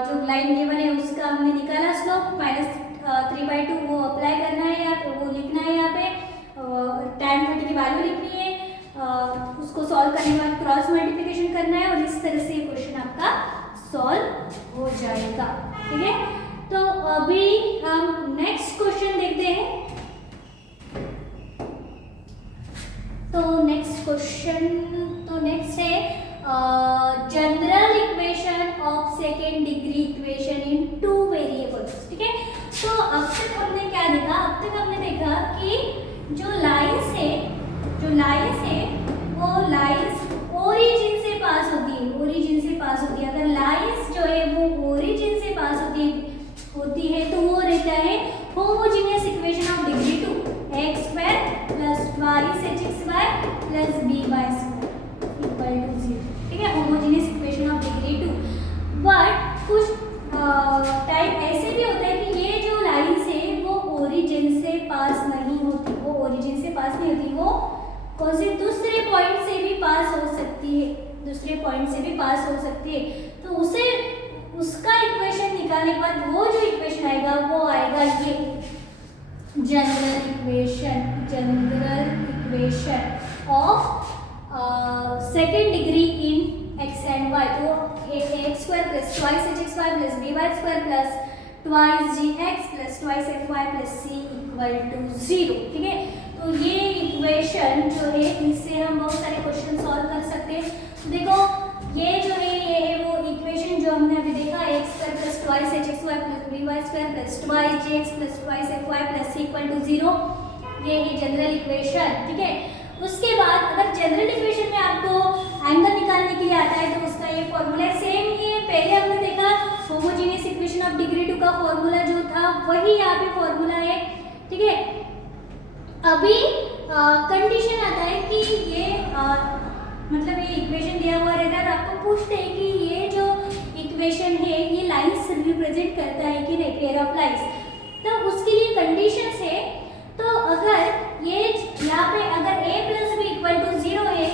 जो लाइन गिवन है उसका हमने निकाला स्लोप -3/2, वो अप्लाई करना है यहाँ पे, वो लिखना है यहाँ पे, tan 30 की वैल्यू लिखनी है, उसको सॉल्व करने के बाद क्रॉस मल्टीप्लिकेशन करना है, और इस तरह से ये क्वेश्चन आपका सॉल्व हो जाएगा, ठीक है। तो अभी हम नेक्स्ट क्वेश्चन देखते हैं। तो नेक्स्ट है general equation of second degree equation in 2 variables, ठीक है। तो अब तक हमने क्या देखा, कि जो लाइंस है वो लाइंस ओरिजिन से पास होती है, अगर लाइंस जो है वो ओरिजिन से पास होती है तो वो रहता है homogeneous equation of degree 2, x square plus y से xy plus by square equal to 0, ठीक है, homogeneous equation of degree 2। But कुछ टाइम ऐसे भी होता है कि ये जो लाइंस है वो ओरिजिन से पास नहीं होती, वो कौन से दूसरे पॉइंट से भी पास हो सकती है, तो उसका इक्वेशन निकालने के बाद वो जो इक्वेशन आएगा वो आएगा ये general equation of second degree in x and y। तो x square plus twice hxy plus by square plus twice gx plus twice fy plus c equal to 0, ठीक है। तो ये इक्वेशन जो है इससे हम बहुत सारे क्वेश्चन सॉल्व कर सकते हैं। तो देखो ये जो है ये है वो इक्वेशन जो हमने अभी देखा, x square plus twice hxy plus by square plus twice gx plus twice fy plus c equal to 0, ये है जनरल इक्वेशन, ठीक है। उसके बाद अगर जनरल इक्वेशन में आपको एंगल निकालने के लिए आता है तो उसका ये फॉर्मूला सेम ही है, पहले हमने देखा होमोजेनियस इक्वेशन ऑफ डिग्री 2 का फॉर्मूला जो था वही यहाँ पे फॉर्मूला है, ठीक है। अभी कंडीशन आता है कि ये मतलब ये इक्वेशन दिया हुआ रहता है और आपको पूछते हैं कि ये जो इक्वेशन है ये लाइंस रिप्रेजेंट करता है कि नहीं, पेयर ऑफ लाइंस, तो उसके लिए कंडीशंस है। तो अगर ये यहाँ पे अगर a plus b equal to 0 है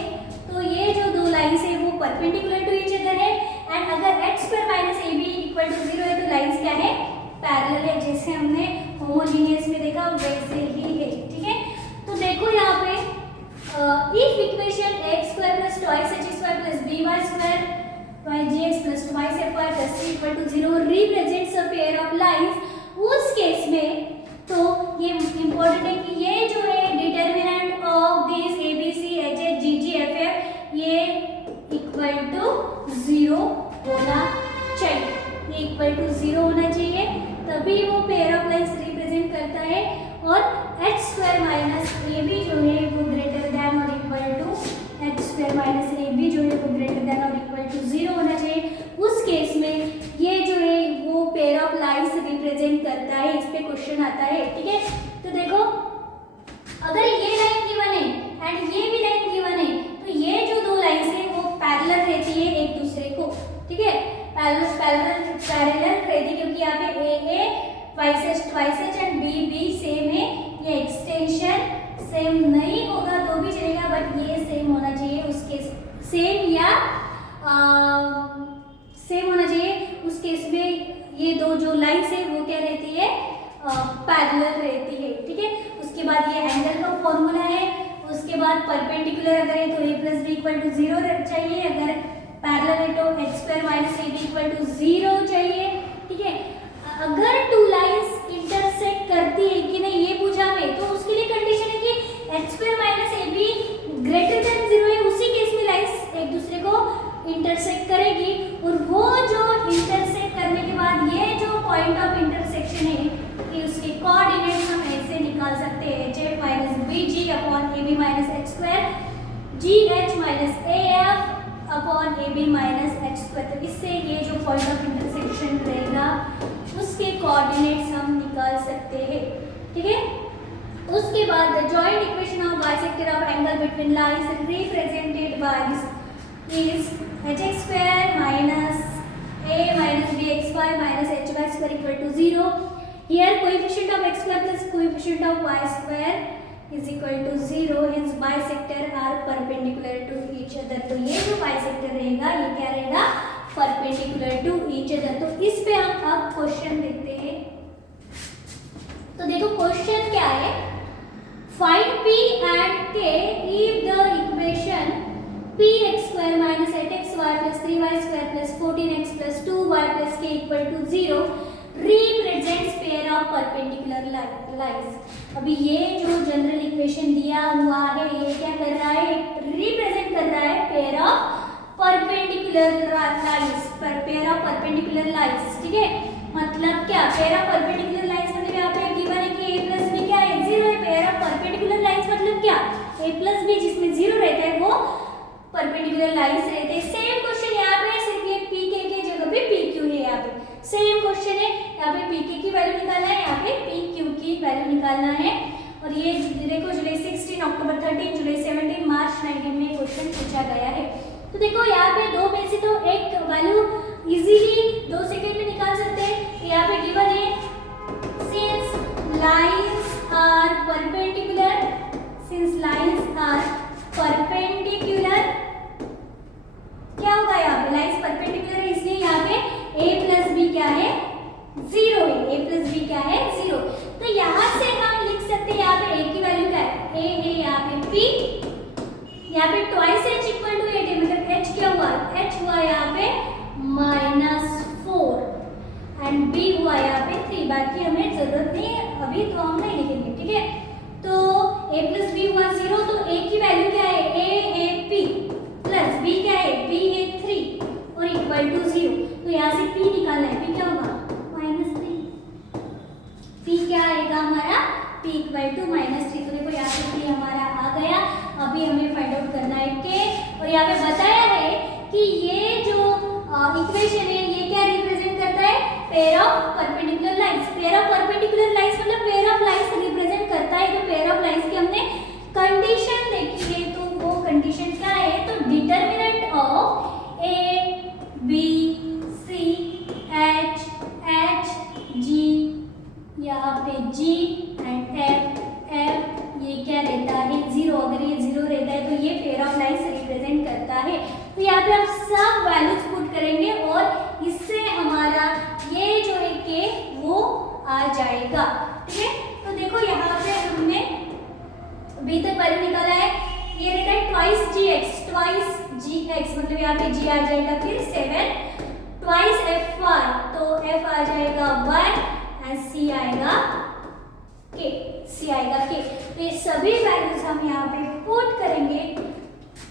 तो ये जो दो लाइंस है वो परपेंडिकुलर टू ईच अदर है, एंड अगर x square minus ab equal to 0 है तो लाइंस क्या है, पैरेलल है, जैसे हमने होमोजेनियस में देखा वैसे ही है, ठीक है। तो देखो यहाँ पे if equation x square plus twice hxy plus by square twice gx plus twice fy plus c equal to 0 represents a pair of lines, उस केस में तो ये इम्पोर्टेंट है कि ये जो है determinant of this a B C H H g g f f ये इक्वल टू 0 होना चाहिए, ये इक्वल टू 0 होना चाहिए, तभी वो पेयर ऑफ लाइंस रिप्रेजेंट करता है। और एच स्क्वायर माइनस ए बी जो है वो ग्रेटर देन और equal to H square minus A B जो है वो ग्रेटर देन और इक्वल टू 0 होना चाहिए, उस केस में ये जो है वो पेयर ऑफ लाइंस रिप्रेजेंट करता है, इस पे क्वेश्चन आता है, ठीक है। तो देखो अगर ये लाइन गिवन है एंड ये भी लाइन गिवन है तो ये जो दो लाइंस है वो पैरेलल रहती है एक दूसरे को, ठीक है, पैरेलल रहती है, क्योंकि यहाँ पे a twice h and b same है, ये एक्सटेंशन सेम नहीं होगा तो भी चलेगा बट ये सेम होना चाहिए, उसके सेम या सेम होना चाहिए। उस केस में ये दो जो लाइन्स है वो क्या रहती है, पैरेलल रहती है, ठीक है। उसके बाद ये एंगल का फॉर्मूला है। उसके बाद परपेंडिकुलर अगर है तो a plus B equal to 0 चाहिए, अगर पैरेलल है तो h square minus ab equal to 0 चाहिए, ठीक है। अगर टू लाइंस इंटरसेक्ट करती है कि नहीं ये पूछा हमें, तो उसके लिए कंडीशन है कि h square minus ab greater then 0 है, उसी केस में लाइंस एक दूसरे को इंटरसेक्ट करेगी। और वो जो इंटरसेक्ट करने के बाद ये जो पॉइंट ऑफ इंटरसेक्शन है कि उसके कोऑर्डिनेट्स हम ऐसे निकाल सकते हैं, hf minus bg upon ab minus h square, gh minus af upon ab minus h square. तो इससे ये जो पॉइंट ऑफ इंटरसेक्शन रहेगा उसके कोऑर्डिनेट्स हम निकाल सकते हैं, ठीक है। उसके बाद the joint equation of bisector of angle between lines represented by this is hx square minus a minus bxy minus hy square equal to 0. Here coefficient of x square plus coefficient of y square is equal to 0. Hence bisector are perpendicular to each other. तो ये जो bisector रहेगा ये क्या रहेगा, perpendicular to each other. तो इस पे हम अब क्वेश्चन देखते हैं। तो देखो क्वेश्चन क्या है, find p and k if the equation px square minus 8xy plus 3y square plus 14x plus 2y plus k equal to 0 represents pair of perpendicular lines. अभी ये जो जनरल इक्वेशन दिया हुआ है ये क्या कर रहा है, रिप्रेजेंट कर रहा है pair of perpendicular lines, pair of perpendicular lines, ठीक है। मतलब क्या, पेयर ऑफ परपेंडिकुलर लाइंस मतलब यहाँ पे गिवन है कि a प्लस बी क्या है, 0 है। पेयर ऑफ परपेंडिकुलर लाइंस मतलब क्या, a प्लस बी जिसमें 0 रहता है वो परपेंडिकुलर लाइंस रहते हैं। सेम क्वेश्चन यहाँ पे, सिर्फ ये पी के जगह पे पी क्यू है, यहाँ पे सेम क्वेश्चन है। यहाँ पे पी के की वैल्यू निकालना है, यहाँ पे पी क्यू की वैल्यू निकालना है। और ये देखो जुलाई 16, अक्टूबर 13, जुलाई 17, मार्च 19 में क्वेश्चन पूछा गया है। तो देखो यहाँ पे दो में से तो एक वैल्यू इजीली 2 सेकंड में निकाल सकते हैं। यहाँ पे गिवन है since lines are perpendicular, since lines are perpendicular, क्या होगा यहाँ पे, लाइंस परपेंडिकुलर है इसलिए यहाँ पे a प्लस बी क्या है, 0 है। a प्लस बी क्या है, 0। तो यहाँ से हम लिख सकते हैं, यहाँ पे a की वैल्यू क्या है, a है यहाँ पे p, यहाँ पे ट्वाइस h इक्वल टू 8 है, मतलब h क्या हुआ, h हुआ यहाँ पे -4 एंड b हुआ यहाँ पे 3। बाकी हमें जरूरत नहीं है अभी, तो हम नहीं लिखेंगे, ठीक है। तो a प्लस बी हुआ 0, तो a की वैल्यू क्या है, a है p प्लस b क्या है, b है 3 और इक्वल टू 0। तो यहाँ से p निकालना है, p क्या होगा, -3। p क्या आएगा हमारा, p इक्वल टू -3। तो देखो यहाँ पे p हमारा आ गया। अभी हमें फाइंड आउट करना है k, और यहाँ पे बताया है कि ये जो इक्वेशन है ये क्या रिप्रेजेंट करता है, pair of perpendicular lines. Pair of perpendicular lines मतलब पेयर ऑफ लाइंस रिप्रेजेंट करता है। तो पेयर ऑफ लाइंस की हमने कंडीशन देखी है, तो वो कंडीशन क्या है, तो determinant of A B C H H G, यहाँ पे जी एंड एफ एफ, ये क्या रहता है 0। अगर ये 0 रहता है तो ये पेयर ऑफ लाइंस रिप्रेजेंट करता है। तो यहाँ पे हम सब वैल्यूज पुट करेंगे और इससे हमारा ये जो है के वो आ जाएगा, ठीक है। तो देखो यहाँ पे हमने अभी तक वैल्यू निकाला है, ये रहता है ट्वाइस जी एक्स, मतलब यहाँ पे जी आ जाएगा फिर 7, ट्वाइस एफ वाई, तो एफ आ जाएगा 1 एंड सी आएगा के, सी आएगा के। तो ये सभी वैल्यूज हम यहाँ पे पुट करेंगे।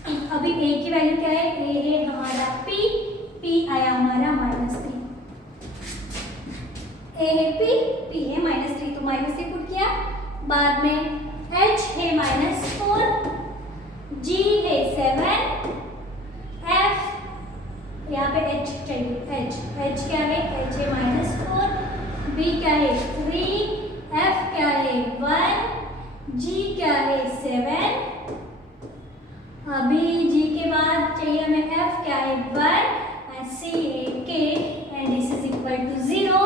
अभी a की वैल्यू क्या है, a है हमारा p आया हमारा -3, a है p है -3, तो -3 पुट किया। बाद में h है -4, g है 7, f यहाँ पे h चाहिए, h क्या है, h है -4, b क्या है 3, f क्या है 1, g क्या है 7, अभी g के बाद चाहिए हमें f क्या है 1 एंड c है k and this is equal to 0।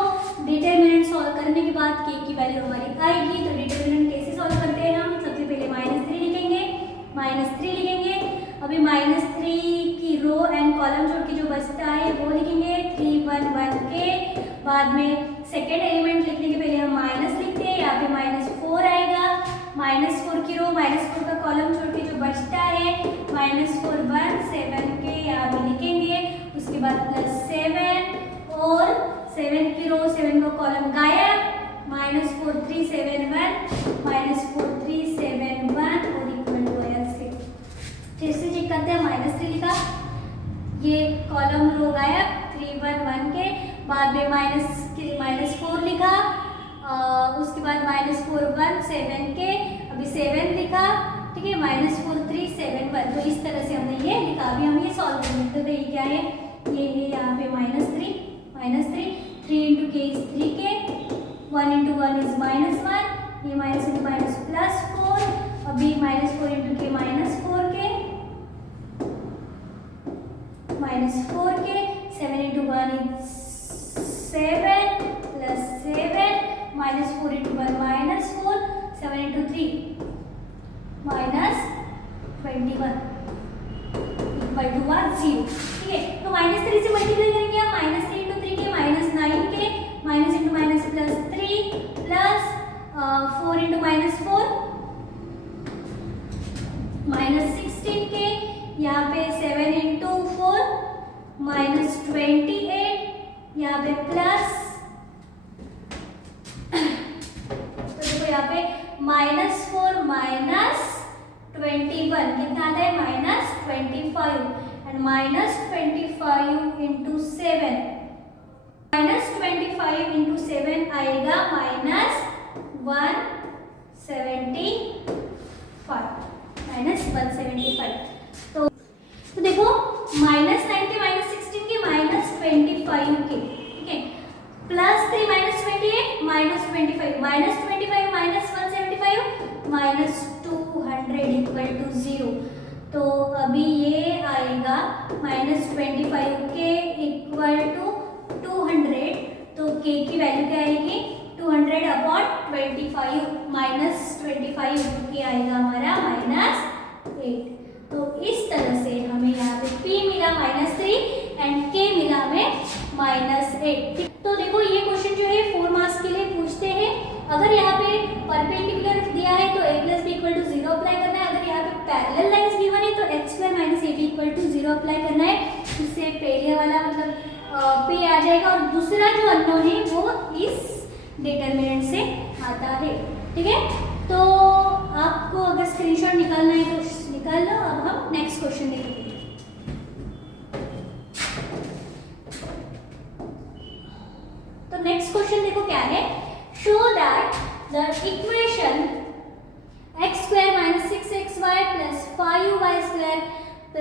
Determinant solve करने के बाद k की वैल्यू हमारी आएगी। तो डिटरमिनेंट कैसे सॉल्व करते हैं हम, सबसे पहले -3 लिखेंगे, अभी -3 बाद में सेकेंड एलिमेंट लिखने के पहले हम माइनस लिखते हैं, यहाँ पे -4 आएगा, -4 की रो, -4 का कॉलम छोड़ के जो बचता है -4 1 7 के यहाँ पे लिखेंगे, उसके बाद +7 और 7 की रो 7 का कॉलम गायब, -4 3 7 1 -4 3 7 1 और इक्वल टू आया 6। फिर से चेक करते हैं, -3 लिखा, ये कॉलम रो गायब 3 1 1 के बाद में -4 लिखा, उसके बाद -4 1 7 के, अभी 7 लिखा, ठीक है, -4 3 7 1। तो इस तरह से हमने ये लिखा। अभी हम ये सॉल्व करेंगे। तो ये क्या है, ये है यहाँ पे -3 3 into k is 3k, 1 into 1 is -1, ये माइनस इंटू माइनस +4, अभी -4 into k -4k, -4k, 7 into 1 is 7 +7, -4 into 1 -4, 7 into 3 -21 equal to 0। ठीक है, तो -3 से मल्टीप्लाई करेंगे हम, -3 into 3 के -9k, minus into minus +3 plus 4 into -4 -16k, यहाँ पे 7 into 4 -28, यहाँ पे प्लस, तो देखो यहाँ पे -4 -21 कितना आता है, -25 एंड -25 into 7, -25 into 7 आएगा -175 तो देखो -9 के -16 के -25 के, ठीक है, +3 -28 -25 -175 -200 इक्वल टू 0। तो अभी ये आएगा -25 के इक्वल टू 200, तो k की वैल्यू क्या आएगी, 200 अपॉन 25 -25 ये आएगा हमारा -8। तो इस तरह से हमें यहाँ पे p मिला -3 एंड k मिला हमें -8। तो देखो ये क्वेश्चन जो है 4 मार्क्स के लिए पूछते हैं। अगर यहाँ पे परपेंडिकुलर दिया है तो a + b = 0 अप्लाई करना है। अगर यहाँ पे पैरेलल लाइंस गिवन है तो x² - ab = 0 अप्लाई करना है। इससे पहले वाला मतलब पे आ जाएगा और दूसरा जो अननोन है वो इस डिटरमिनेंट से आता है। ठीक है, तो आपको अगर स्क्रीनशॉट निकालना है तो निकाल लो। अब हम नेक्स्ट क्वेश्चन देखेंगे। तो नेक्स्ट क्वेश्चन देखो क्या है, show that the equation x² - 6xy + 5y² +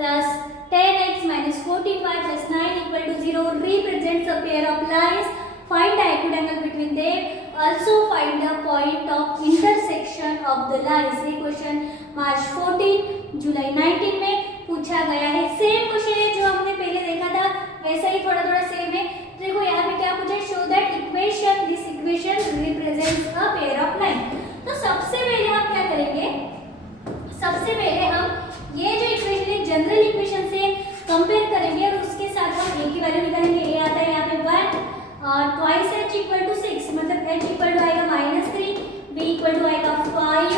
10x - 14y + 9 = 0 represents a pair of lines. Find the equiangle between them. Also find the point of intersection of the lines. ये question मार्च 14 जुलाई 19 में पूछा गया है। Same question है जो हमने पहले देखा था, वैसा ही थोड़ा थोड़ा सेम है। देखो यहाँ पे क्या पूछा है, show that equation this equation represents a pair of line. तो सबसे पहले हम क्या करेंगे, सबसे पहले हम ये जो इक्वेशन है जनरल इक्वेशन से कंपेयर करेंगे और उसके साथ हम a की वैल्यू निकालेंगे। a आता है यहाँ पे 1 ट्वाइस h = 6, मतलब h = आएगा -3, b = आएगा 5,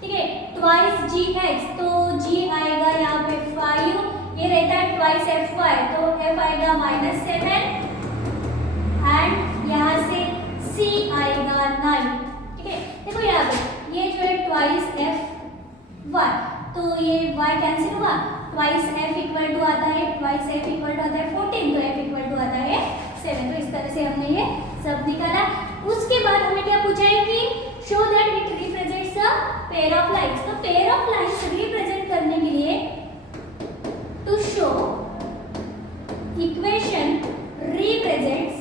ठीक है, ट्वाइस gx, तो g आएगा यहाँ पे 5, ये रहता है ट्वाइस fy, तो f आएगा -7 एंड यहाँ से c आएगा 9। ठीक है, देखो यहाँ पे ये जो है ट्वाइस fy, तो ये y कैंसिल हुआ, ट्वाइस f इक्वल टू आता है, ट्वाइस f इक्वल टू आता है 14, तो f इक्वल टू आता है 7। तो इस तरह से हमने ये सब निकाला। उसके बाद हमें क्या पूछा है कि show that it represents a pair of lines. तो पेयर ऑफ लाइंस रिप्रेजेंट करने के लिए to show equation represents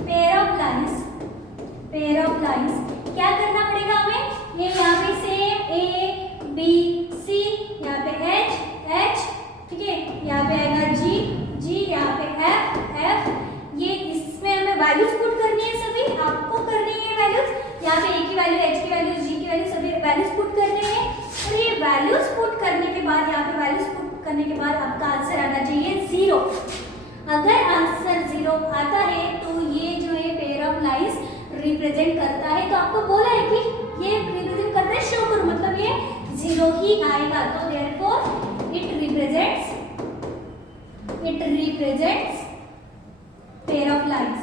pair of lines क्या करना पड़ेगा हमें, ये यहाँ पे सेम a b c, यहाँ पे h, ठीक है, यहाँ पे आएगा g, यहाँ पे f, ये इसमें हमें वैल्यूज पुट करनी है, सभी आपको करनी है वैल्यूज। यहाँ पे a की वैल्यू, h की वैल्यू, g की वैल्यू सभी वैल्यूज पुट करने हैं। और ये वैल्यूज पुट करने के बाद, यहाँ पे वैल्यूज पुट करने के बाद आपका आंसर आना चाहिए जो आता है तो ये जो है पेयर ऑफ लाइंस रिप्रेजेंट करता है। तो आपको बोला है कि ये रिप्रेजेंट करता है, शो करो, मतलब ये 0 ही आएगा। तो therefore it represents pair of lines.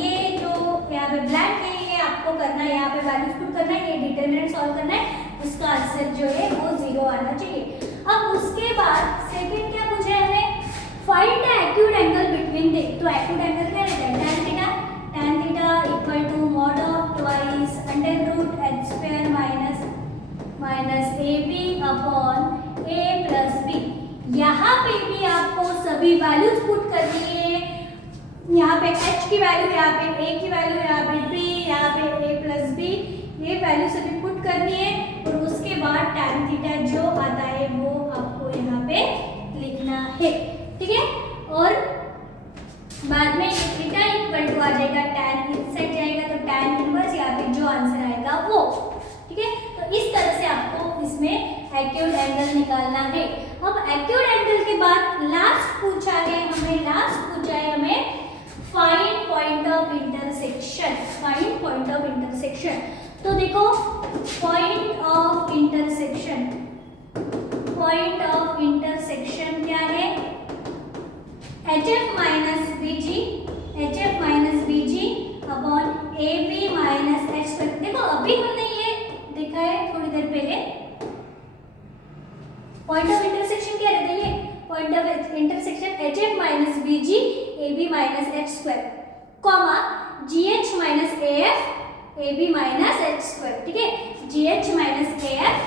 ये जो यहाँ पे ब्लैंक है ये आपको करना है, यहाँ पे वैल्यूज पुट करना है, ये डिटरमिनेंट सॉल्व करना है, उसका आंसर जो है वो 0 आना चाहिए। अब उसके बाद सेकंड क्या पूछा है हमें, find the acute angle between they. तो एक्यूट एंगल क्या रहता है, tan theta equal to mod of twice under root h square minus ab upon a plus b। यहाँ पे भी आपको सभी वैल्यूज पुट करनी है। यहाँ पे h की वैल्यू, यहाँ पे a की वैल्यू, यहाँ पे b, यहाँ पे a प्लस b, ये वैल्यू सभी पुट करनी है। और उसके बाद tan थीटा जो आता है वो आपको यहाँ पे लिखना है, ठीक है। और बाद में थीटा इक्वल टू आ जाएगा tan इस साइड जाएगा तो tan इनवर्स, यहाँ पे जो आंसर आएगा वो, ठीक है। तो इस तरह से आपको इसमें एक्यूट एंगल निकालना है। अब एक्यूट एंगल के बाद लास्ट पूछा है हमें फाइंड पॉइंट ऑफ इंटरसेक्शन। तो देखो पॉइंट ऑफ इंटरसेक्शन क्या है, HF minus BG upon AB minus H। देखो अभी हमने ये देखा है थोड़ी देर पहले, पॉइंट ऑफ इंटरसेक्शन क्या रहता है, ये point of intersection HF minus BG AB minus H square comma GH minus AF AB minus H square, ठीक है। GH minus AF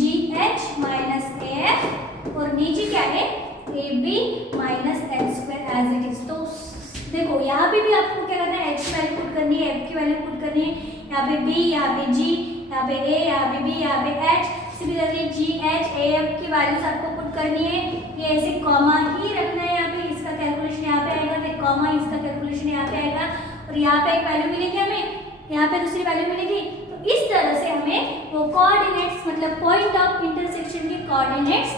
GH minus AF और नीचे क्या है AB minus H square as it is. तो देखो यहाँ पे भी आपको क्या करना है, H की वैल्यू पुट करनी है, F की वैल्यू पुट करनी है, यहाँ पे B, यहाँ पे G, यहाँ पे A, यहाँ पे B, यहाँ पे H। सिमिलरली GH AF की वैल्यूज आपको पुट करनी है। ये ऐसे कॉमा ही रखना है, यहाँ पे इसका कैलकुलेशन यहाँ पे आएगा, फिर कॉमा इसका कैलकुलेशन यहाँ पे आएगा, और यहाँ पे एक वैल्यू मिलेगी हमें, यहाँ पे दूसरी वैल्यू मिलेगी। तो इस तरह से हमें वो कोऑर्डिनेट्स मतलब पॉइंट ऑफ इंटरसेक्शन के कोऑर्डिनेट्स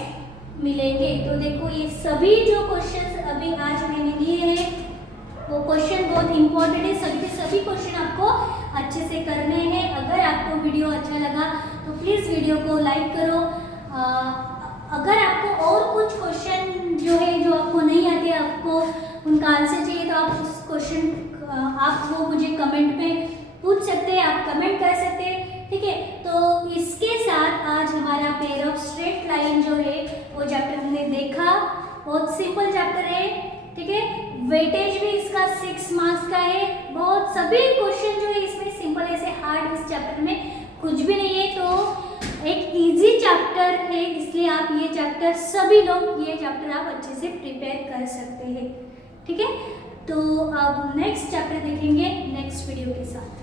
मिलेंगे। तो देखो ये सभी जो क्वेश्चंस अभी आज मैंने लिए हैं वो क्वेश्चन बहुत इंपॉर्टेंट है, सभी के सभी क्वेश्चन आपको अच्छे से करने हैं। अगर आपको वीडियो अच्छा लगा तो प्लीज़ वीडियो को लाइक करो। अगर आपको और कुछ क्वेश्चन जो है जो आपको नहीं आते, आपको उनका आंसर चाहिए, तो आप उस क्वेश्चन आप वो मुझे कमेंट में पूछ सकते हैं, आप कमेंट कर सकते हैं, ठीक है। तो इसके साथ आज हमारा पेयर ऑफ स्ट्रेट लाइन जो है वो चैप्टर हमने देखा। बहुत सिंपल चैप्टर है, ठीक है। वेटेज भी इसका 6 मार्क्स का है। बहुत सभी क्वेश्चन जो है इसमें सिंपल, ऐसे हार्ड इस चैप्टर में कुछ भी नहीं है। तो एक इजी चैप्टर है, इसलिए आप ये चैप्टर सभी लोग ये चैप्टर आप अच्छे से प्रिपेयर कर सकते हैं, ठीक है। तो अब नेक्स्ट चैप्टर देखेंगे नेक्स्ट वीडियो के साथ।